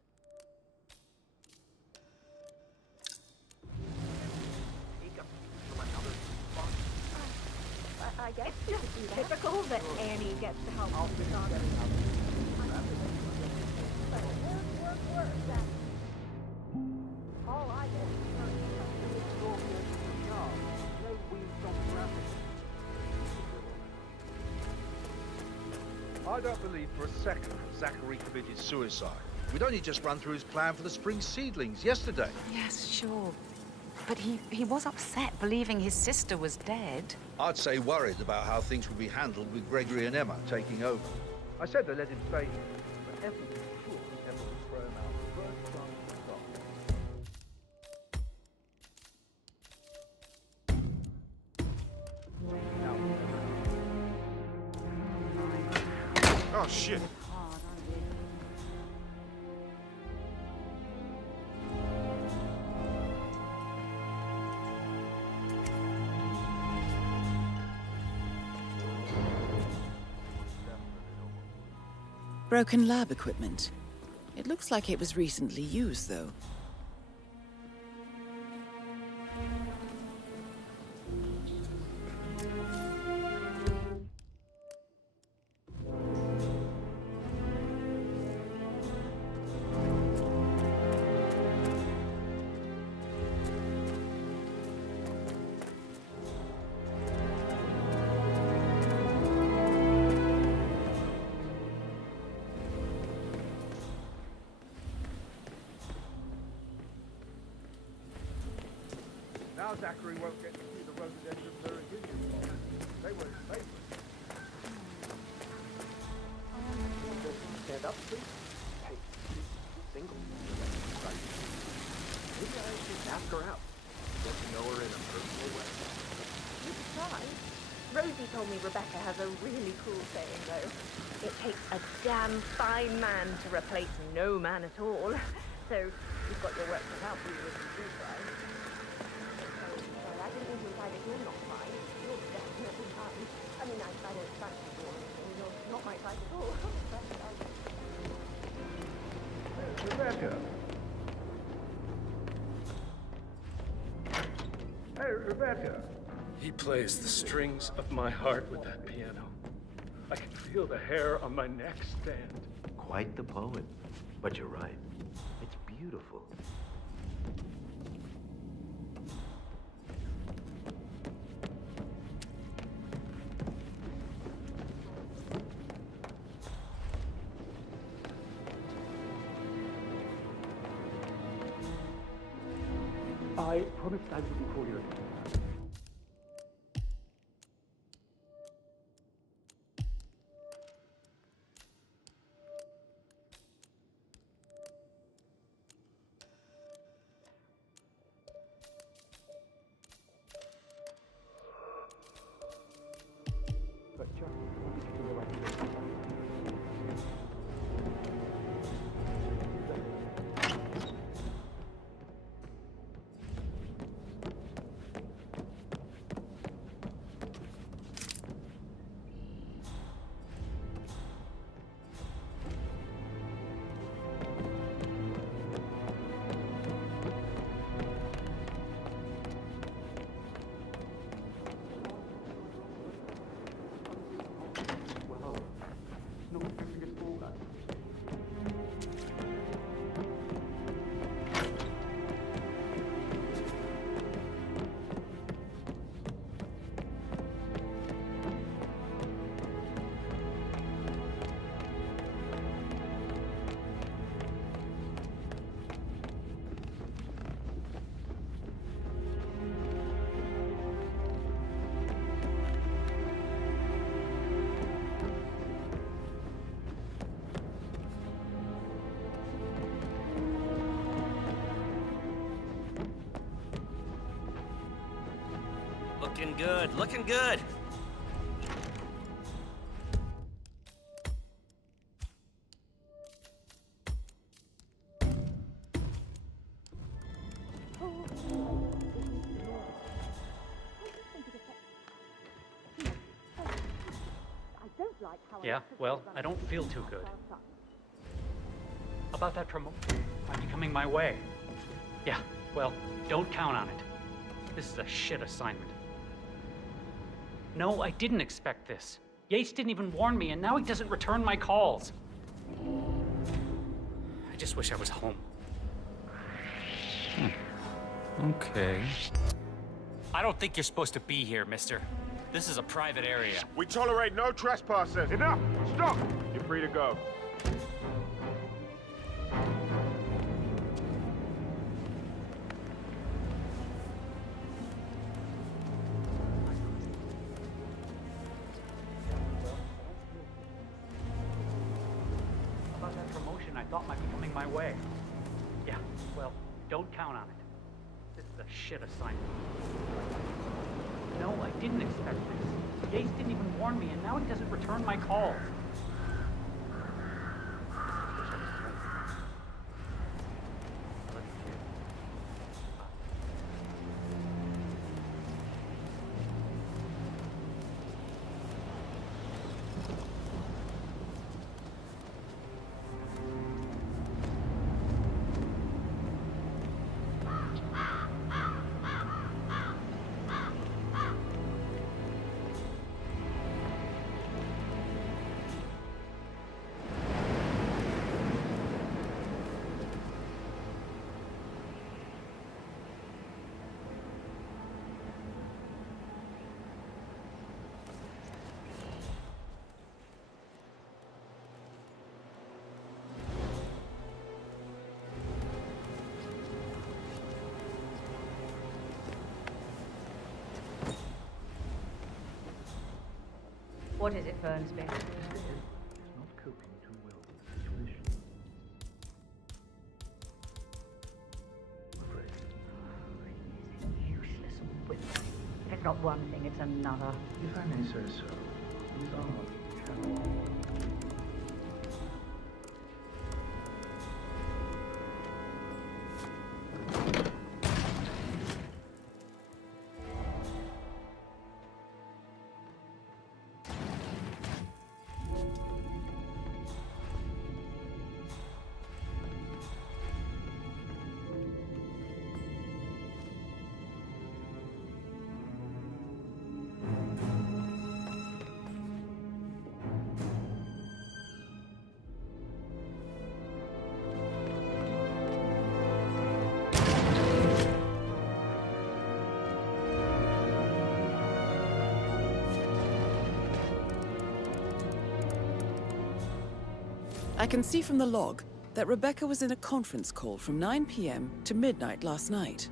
I guess it's typical that Annie gets to help with the honor. I don't believe for a second Zachary committed suicide. We'd only just run through his plan for the spring seedlings yesterday. Yes, sure. But he was upset believing his sister was dead. I'd say worried about how things would be handled with Gregory and Emma taking over. I said to let him stay here, but Effie was sure Emma would throw him out the first chance he got. Oh, shit. Broken lab equipment. It looks like it was recently used, though. Now Zachary won't get to see the rhododendron reunion. They were his favourite. Stand up, please. Hey, she's single. Right. Maybe I should ask her out. Get to know her in a personal way. You could try. Rosie told me Rebecca has a really cool saying, though. It takes a damn fine man to replace no man at all. So you've got your work cut out for you if you do try. I didn't think you decided you're not fine. You're definitely fine. I mean, I don't fancy you or anything. You're not my type at all. Rebecca. Hey, Rebecca. He plays the strings of my heart with that piano. I can feel the hair on my neck stand. Quite the poet. But you're right. It's beautiful. I promised I wouldn't call you again. But just in the right place. Looking good, looking good. Yeah, well, I don't feel too good. About that promotion might be coming my way. Yeah, well, don't count on it. This is a shit assignment. No, I didn't expect this. Yates didn't even warn me, and now he doesn't return my calls. I just wish I was home. Okay. I don't think you're supposed to be here, mister. This is a private area. We tolerate no trespassers. Enough! Stop! You're free to go. About that promotion I thought might be coming my way. Yeah, well, don't count on it. This is a shit assignment. No, I didn't expect this. Yates didn't even warn me, and now he doesn't return my calls. What is it, Fernsby? Not coping too well with the situation. I'm afraid. Useless whip. If it's not one thing, it's another. If I may say so, these are channels. I can see from the log that Rebecca was in a conference call from 9 p.m. to midnight last night.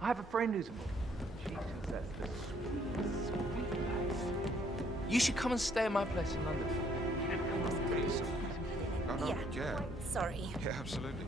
I have a friend who's a model. Jesus, that's the sweetest, sweet place. You should come and stay at my place in London. Yeah, come on, please. No, no, yeah. Sorry. Yeah, absolutely.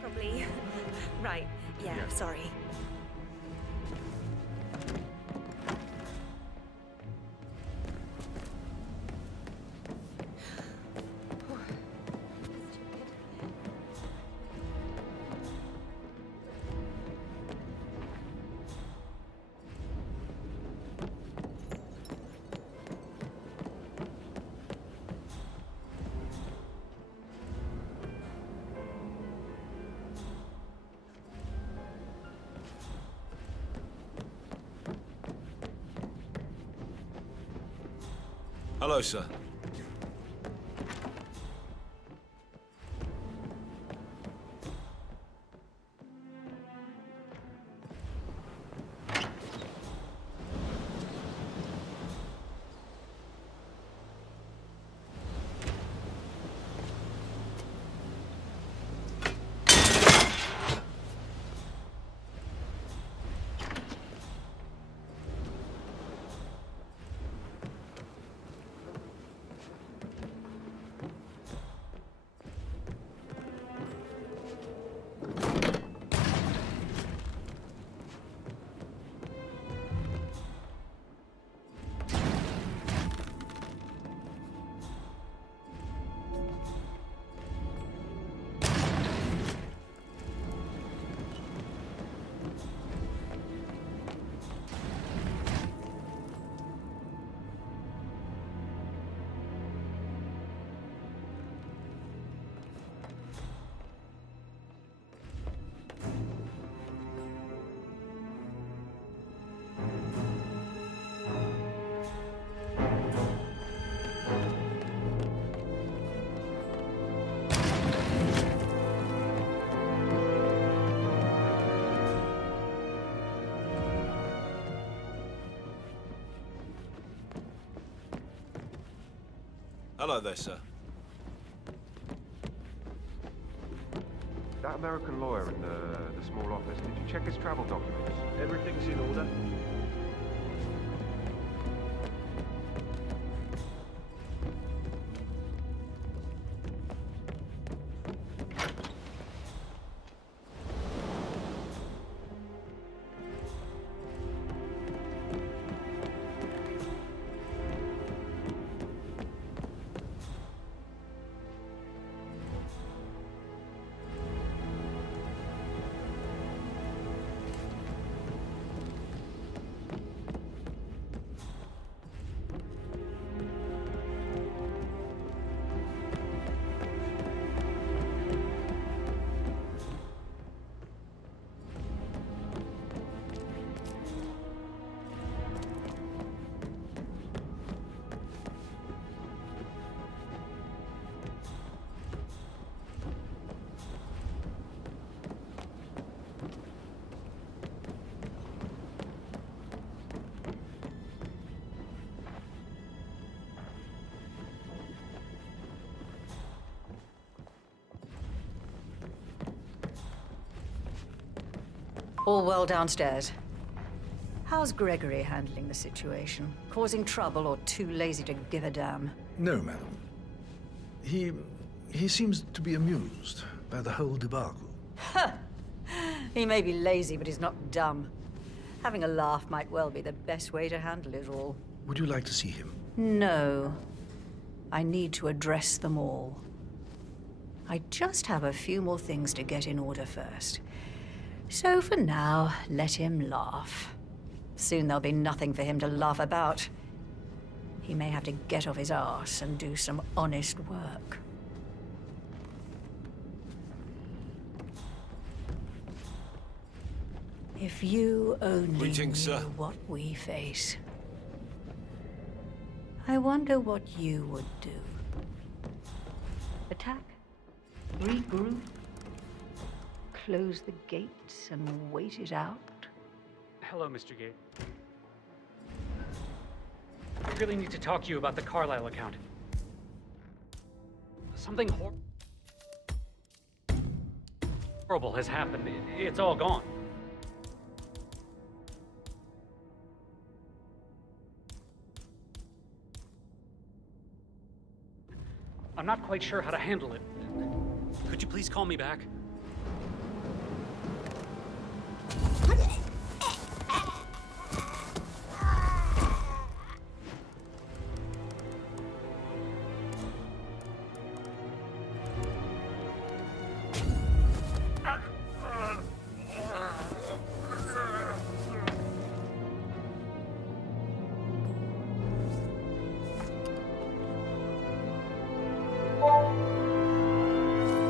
Probably. Right. Yeah, sorry. Hello, sir. Hello there, sir. That American lawyer in the small office, did you check his travel documents? Everything's in order. All well downstairs. How's Gregory handling the situation? Causing trouble or too lazy to give a damn? No, madam. He seems to be amused by the whole debacle. He may be lazy, but he's not dumb. Having a laugh might well be the best way to handle it all. Would you like to see him? No. I need to address them all. I just have a few more things to get in order first. So for now, let him laugh. Soon there'll be nothing for him to laugh about. He may have to get off his arse and do some honest work. If you only Greetings, knew sir. what we face. I wonder what you would do. Attack? Regroup? Close the gates and wait it out? Hello, Mr. Gate. I really need to talk to you about the Carlisle account. Something horrible has happened. It's all gone. I'm not quite sure how to handle it. Could you please call me back?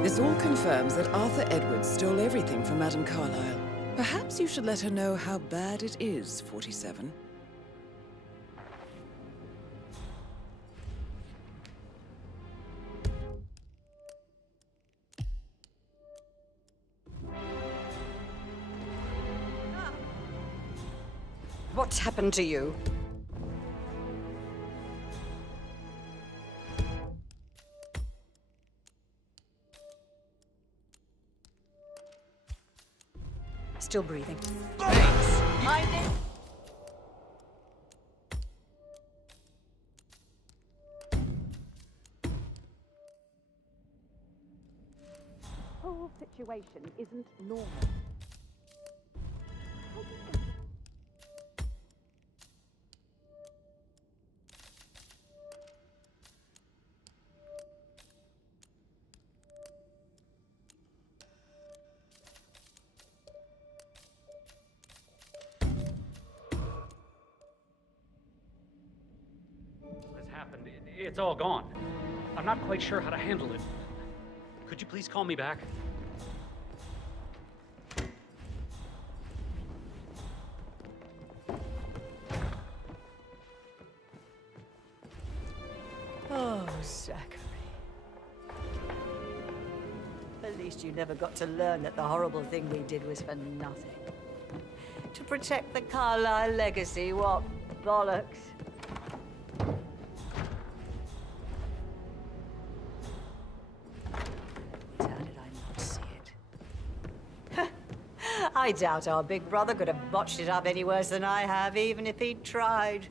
This all confirms that Arthur Edwards stole everything from Madame Carlisle. Perhaps you should let her know how bad it is, 47. What's happened to you? Still breathing. Thanks. Mind it. The whole situation isn't normal. Has happened. It's all gone. I'm not quite sure how to handle it. Could you please call me back? Oh, Zachary. At least you never got to learn that the horrible thing we did was for nothing. To protect the Carlyle legacy, what bollocks. How did I not see it? I doubt our big brother could have botched it up any worse than I have, even if he'd tried.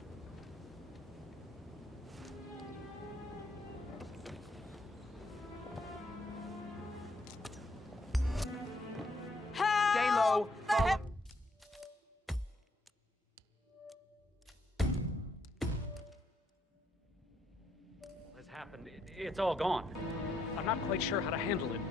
Stay low. Follow. Has happened. It's all gone. I'm not quite sure how to handle it.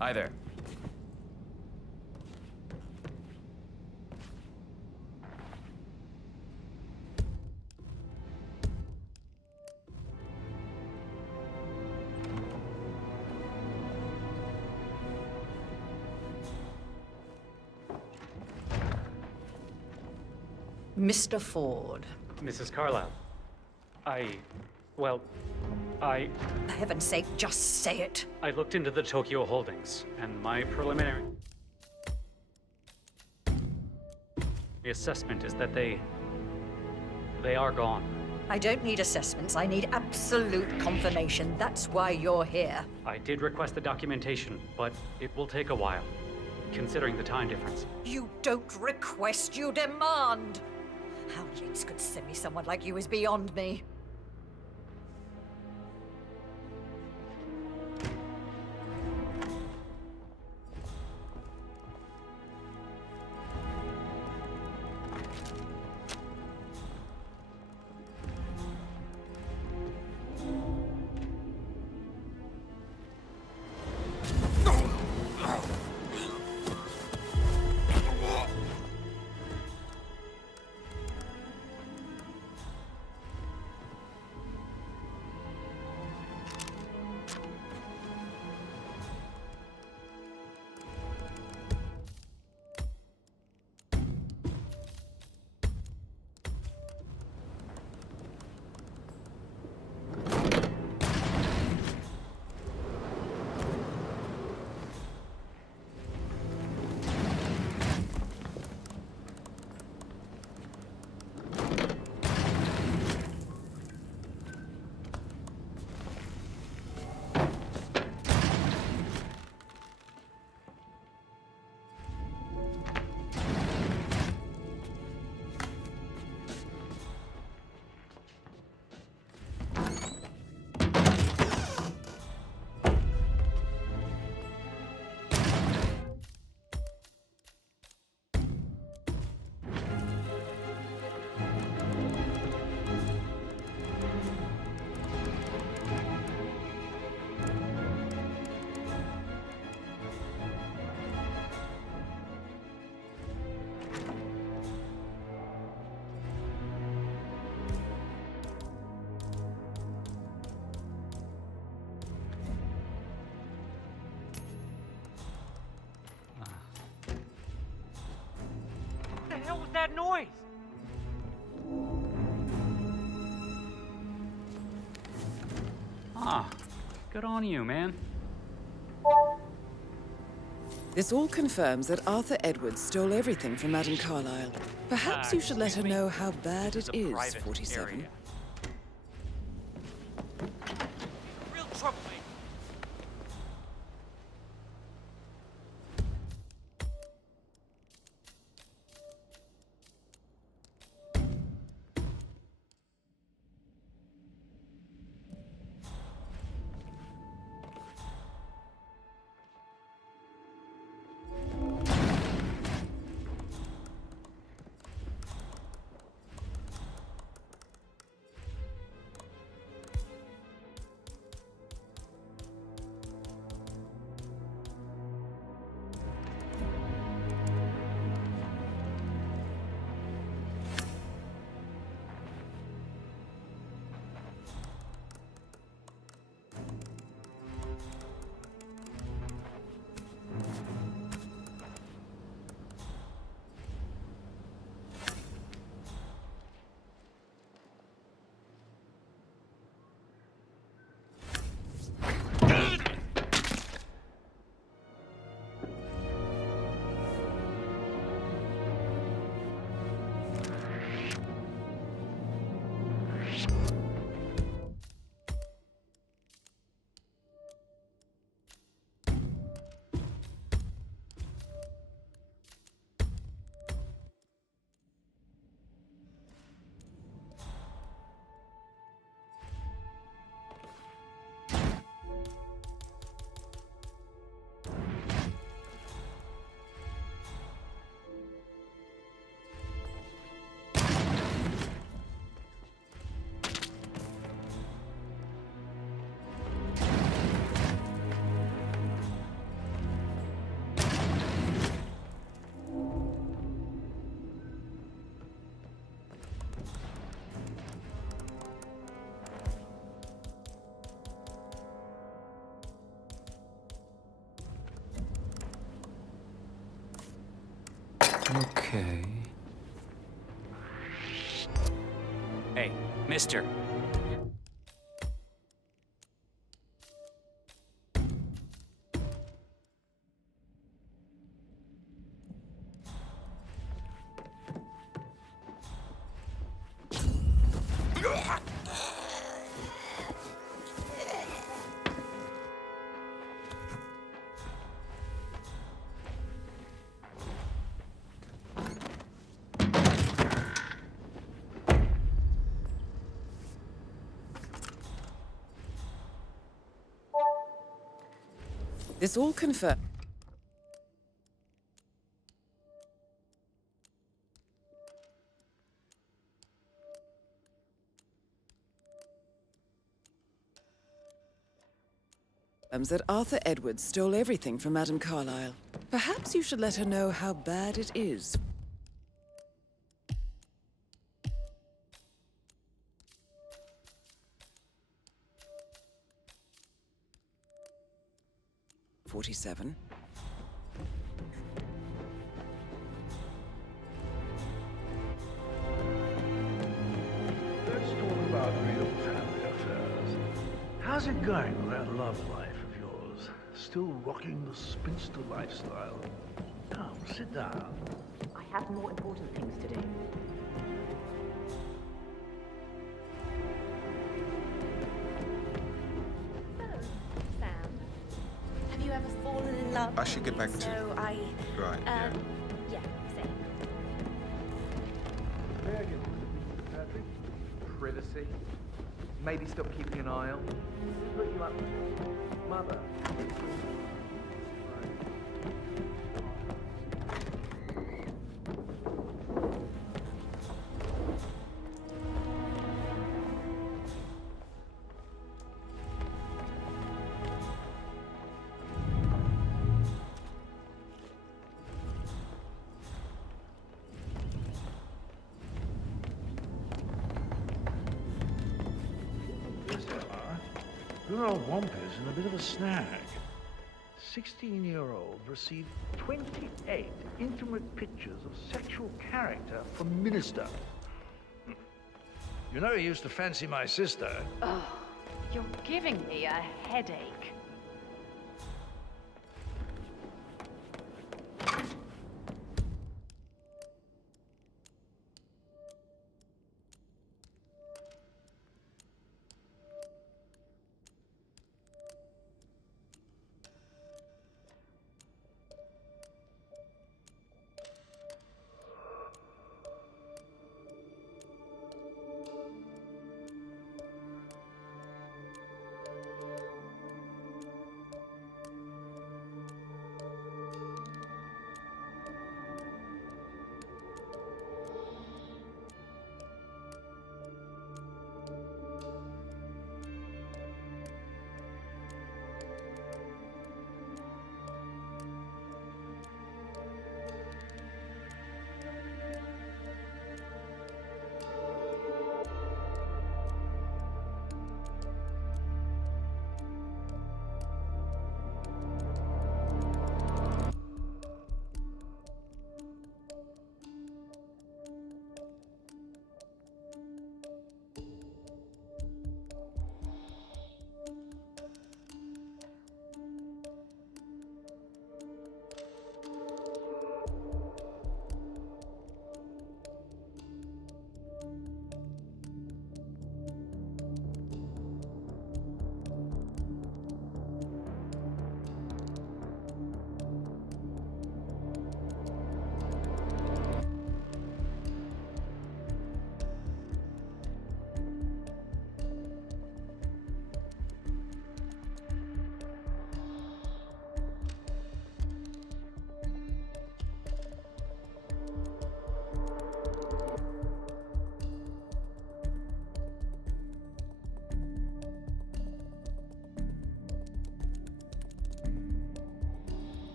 Hi there. Mr. Ford. Mrs. Carlyle. Well, For heaven's sake, just say it. I looked into the Tokyo holdings, and my preliminary assessment is that they are gone. I don't need assessments. I need absolute confirmation. That's why you're here. I did request the documentation, but it will take a while, considering the time difference. You don't request, you demand. How Yates could send me someone like you is beyond me. that noise? Ah, good on you, man. This all confirms that Arthur Edwards stole everything from Madame Carlyle. Perhaps you should let her know how bad it is, 47. Real troublemaker. Okay. Hey, mister. This all confirms that Arthur Edwards stole everything from Madame Carlyle. Perhaps you should let her know how bad it is. .47. Let's talk about real family affairs. How's it going with that love life of yours? Still rocking the spinster lifestyle? Come, sit down. I have more important things to do. Sam, have you ever fallen in love? I should get back to... So I... Right, yeah. Yeah, same. Megan, Patrick, privacy. Maybe stop keeping an eye on. Look you up. Mother. Good old Wampus and a bit of a snag. 16-year-old received 28 intimate pictures of sexual character from Minister. You know he used to fancy my sister. Oh, you're giving me a headache.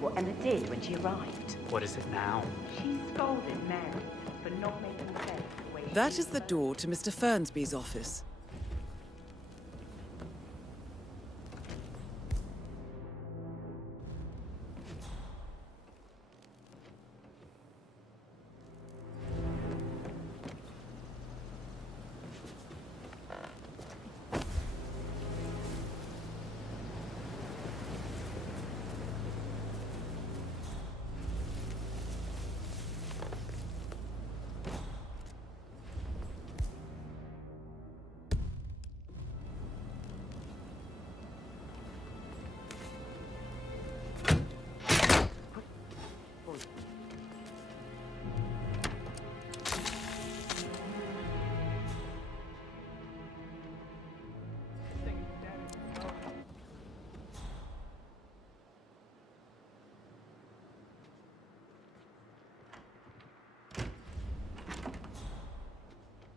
What Emma did when she arrived. What is it now? She scolded Mary for not making sense the way she That is the door to Mr. Fernsby's office.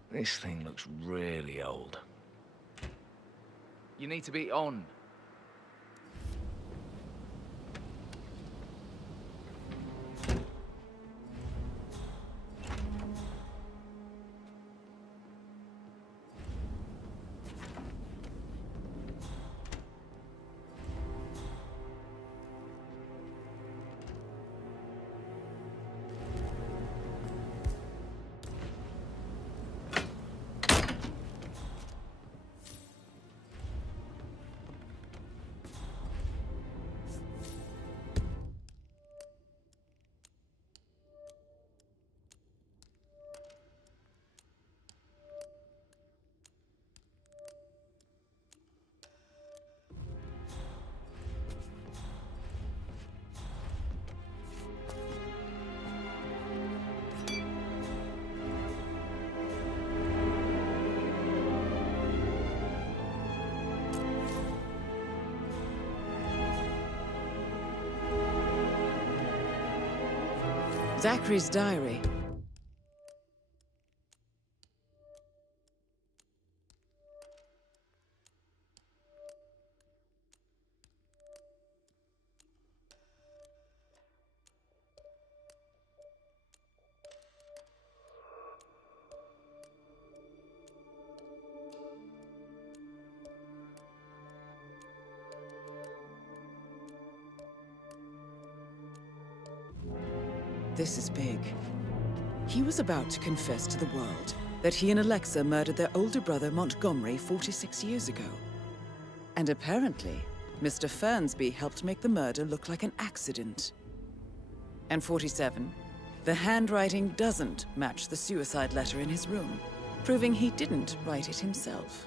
This thing looks really old. You need to be on. Zachary's diary. This is big. He was about to confess to the world that he and Alexa murdered their older brother Montgomery 46 years ago. And apparently, Mr. Fernsby helped make the murder look like an accident. And 47, the handwriting doesn't match the suicide letter in his room, proving he didn't write it himself.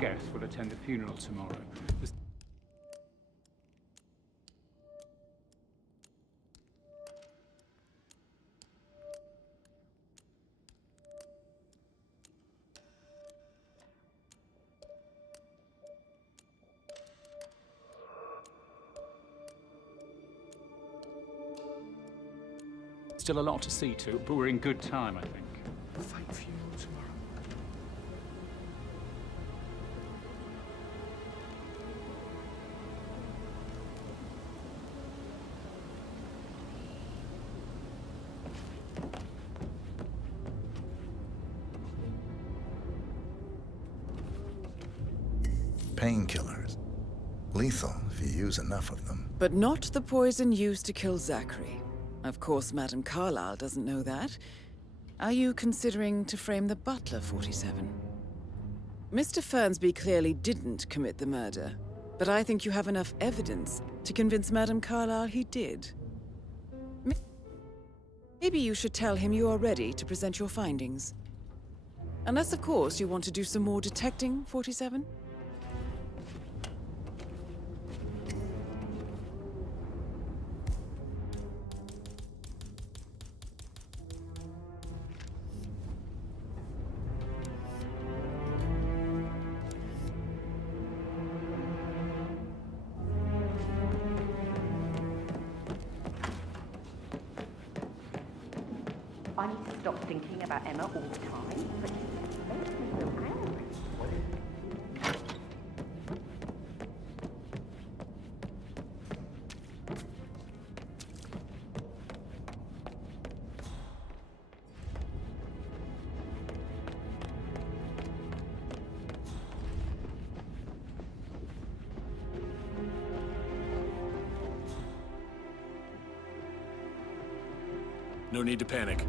Guests will attend the funeral tomorrow. Still a lot to see to, but we're in good time, I think. Fake funeral tomorrow. Painkillers. Lethal if you use enough of them. But not the poison used to kill Zachary. Of course, Madame Carlyle doesn't know that. Are you considering to frame the butler, 47? Mr. Fernsby clearly didn't commit the murder, but I think you have enough evidence to convince Madame Carlyle he did. Maybe you should tell him you are ready to present your findings. Unless, of course, you want to do some more detecting, 47? I need to stop thinking about Emma all the time, but she makes me so angry. No need to panic.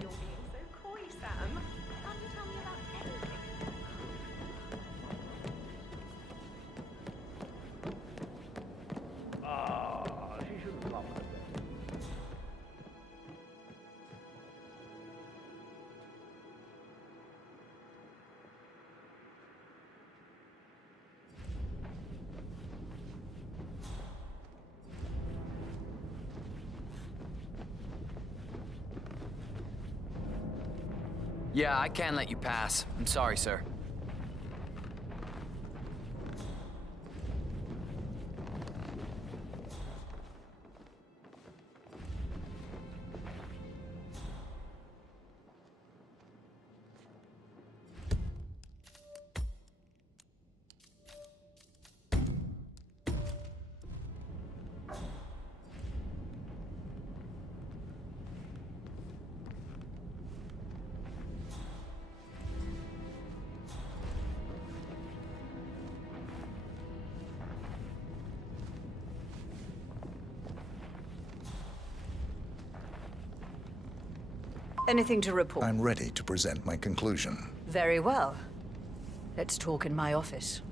You're being so coy, Sam. Can't you tell me about anything? Ah, she should have loved it. Yeah, I can let you pass. I'm sorry, sir. Anything to report? I'm ready to present my conclusion. Very well. Let's talk in my office.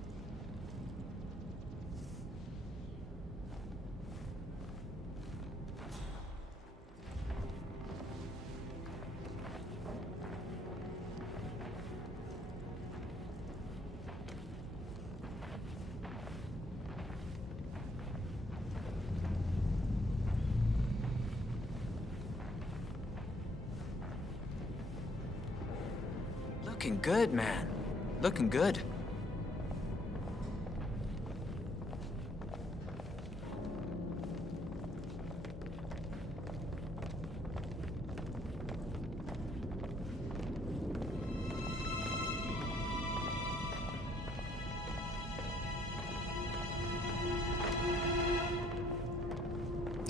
Looking good, man. Looking good.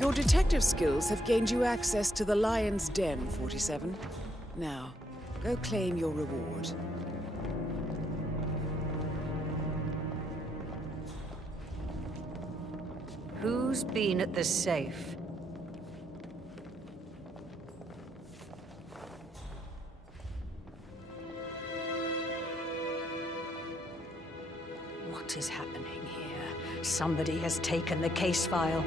Your detective skills have gained you access to the Lion's Den, 47. Now, go claim your reward. Who's been at the safe? What is happening here? Somebody has taken the case file.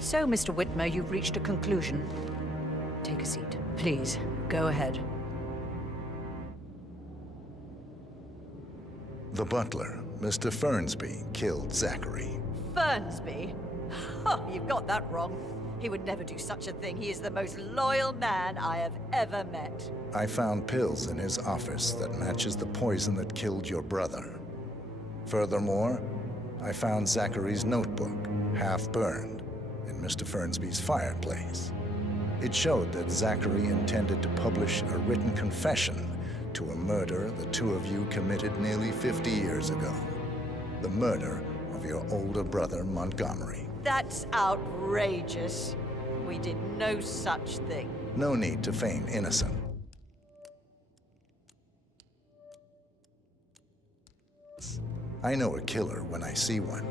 So, Mr. Whitmer, you've reached a conclusion. Take a seat. Please, go ahead. The butler, Mr. Fernsby, killed Zachary. Fernsby? Oh, you've got that wrong. He would never do such a thing. He is the most loyal man I have ever met. I found pills in his office that matches the poison that killed your brother. Furthermore, I found Zachary's notebook, half burned, in Mr. Fernsby's fireplace. It showed that Zachary intended to publish a written confession to a murder the two of you committed nearly 50 years ago. The murder of your older brother, Montgomery. That's outrageous. We did no such thing. No need to feign innocent. I know a killer when I see one,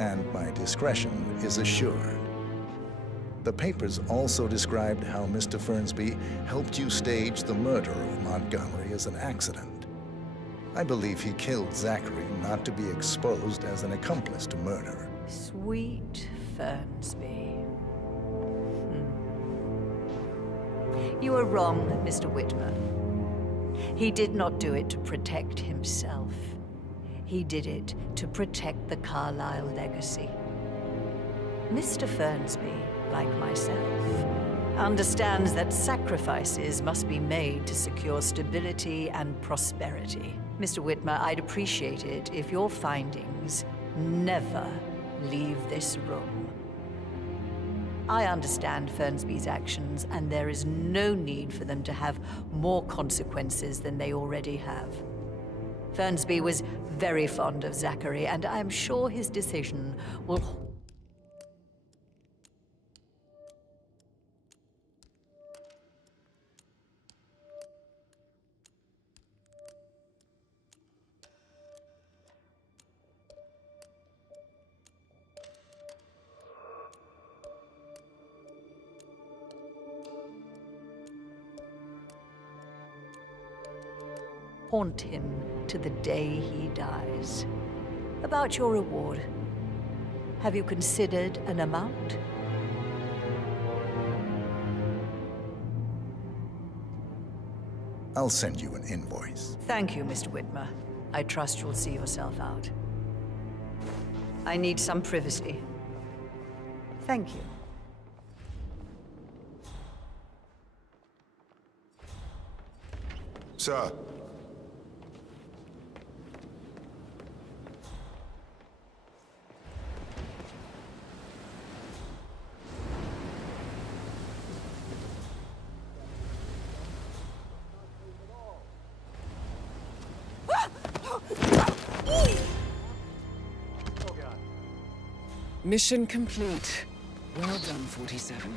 and my discretion is assured. The papers also described how Mr. Fernsby helped you stage the murder of Montgomery as an accident. I believe he killed Zachary not to be exposed as an accomplice to murder. Sweet Fernsby. You are wrong, Mr. Whitmer. He did not do it to protect himself. He did it to protect the Carlyle legacy. Mr. Fernsby, like myself, understands that sacrifices must be made to secure stability and prosperity. Mr. Whitmer, I'd appreciate it if your findings never leave this room. I understand Fernsby's actions, and there is no need for them to have more consequences than they already have. Fernsby was very fond of Zachary, and I am sure his decision will... haunt him to the day he dies. About your reward, have you considered an amount? I'll send you an invoice. Thank you, Mr. Whitmer. I trust you'll see yourself out. I need some privacy. Thank you. Sir. Mission complete. Well done, 47.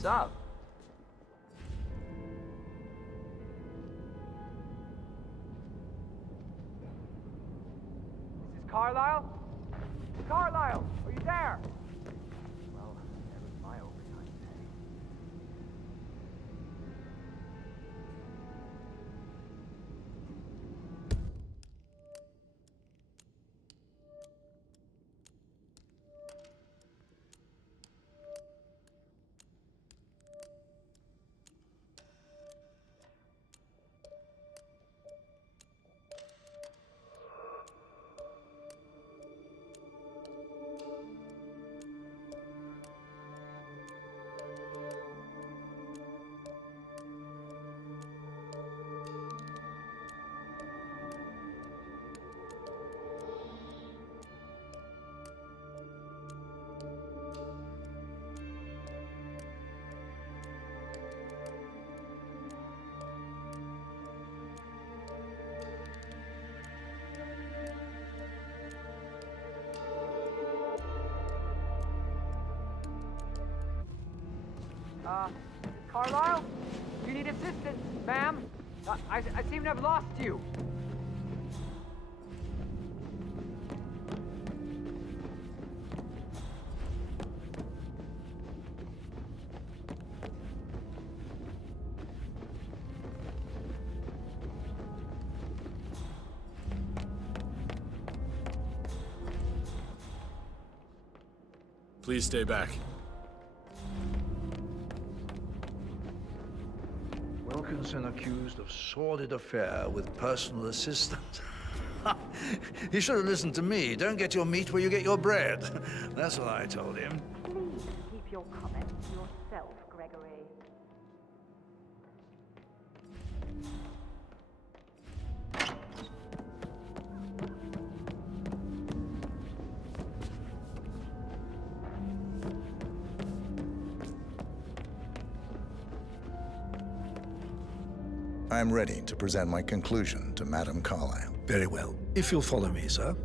What's up? Mrs. Carlyle? Carlyle, are you there? Well, that was my overtime pay. Carlyle? You need assistance, ma'am? I seem to have lost you. Please stay back. Wilkinson accused of sordid affair with personal assistant. He should have listened to me. Don't get your meat where you get your bread. That's what I told him. Please keep your comments to yourself, Gregory. I'm ready to present my conclusion to Madame Carlyle. Very well. If you'll follow me, sir.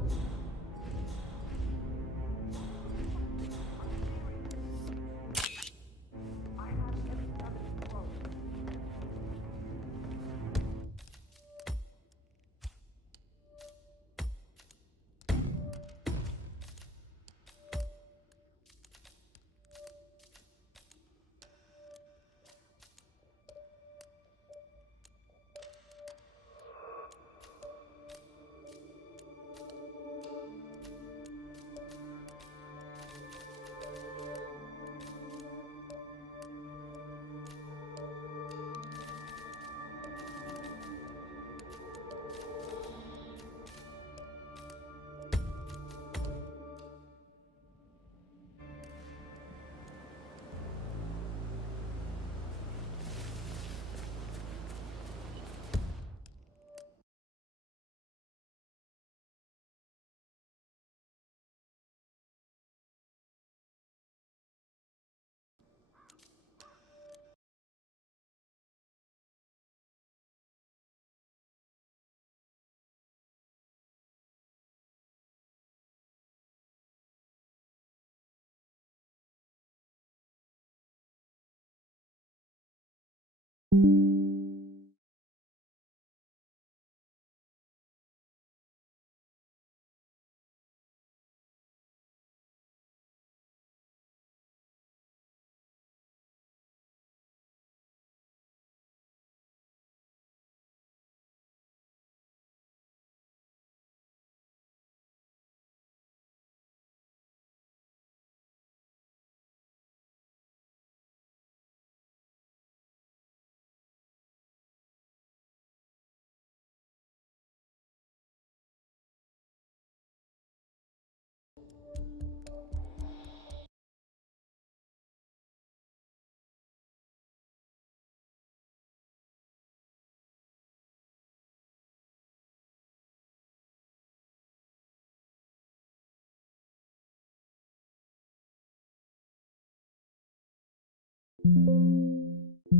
Thank you.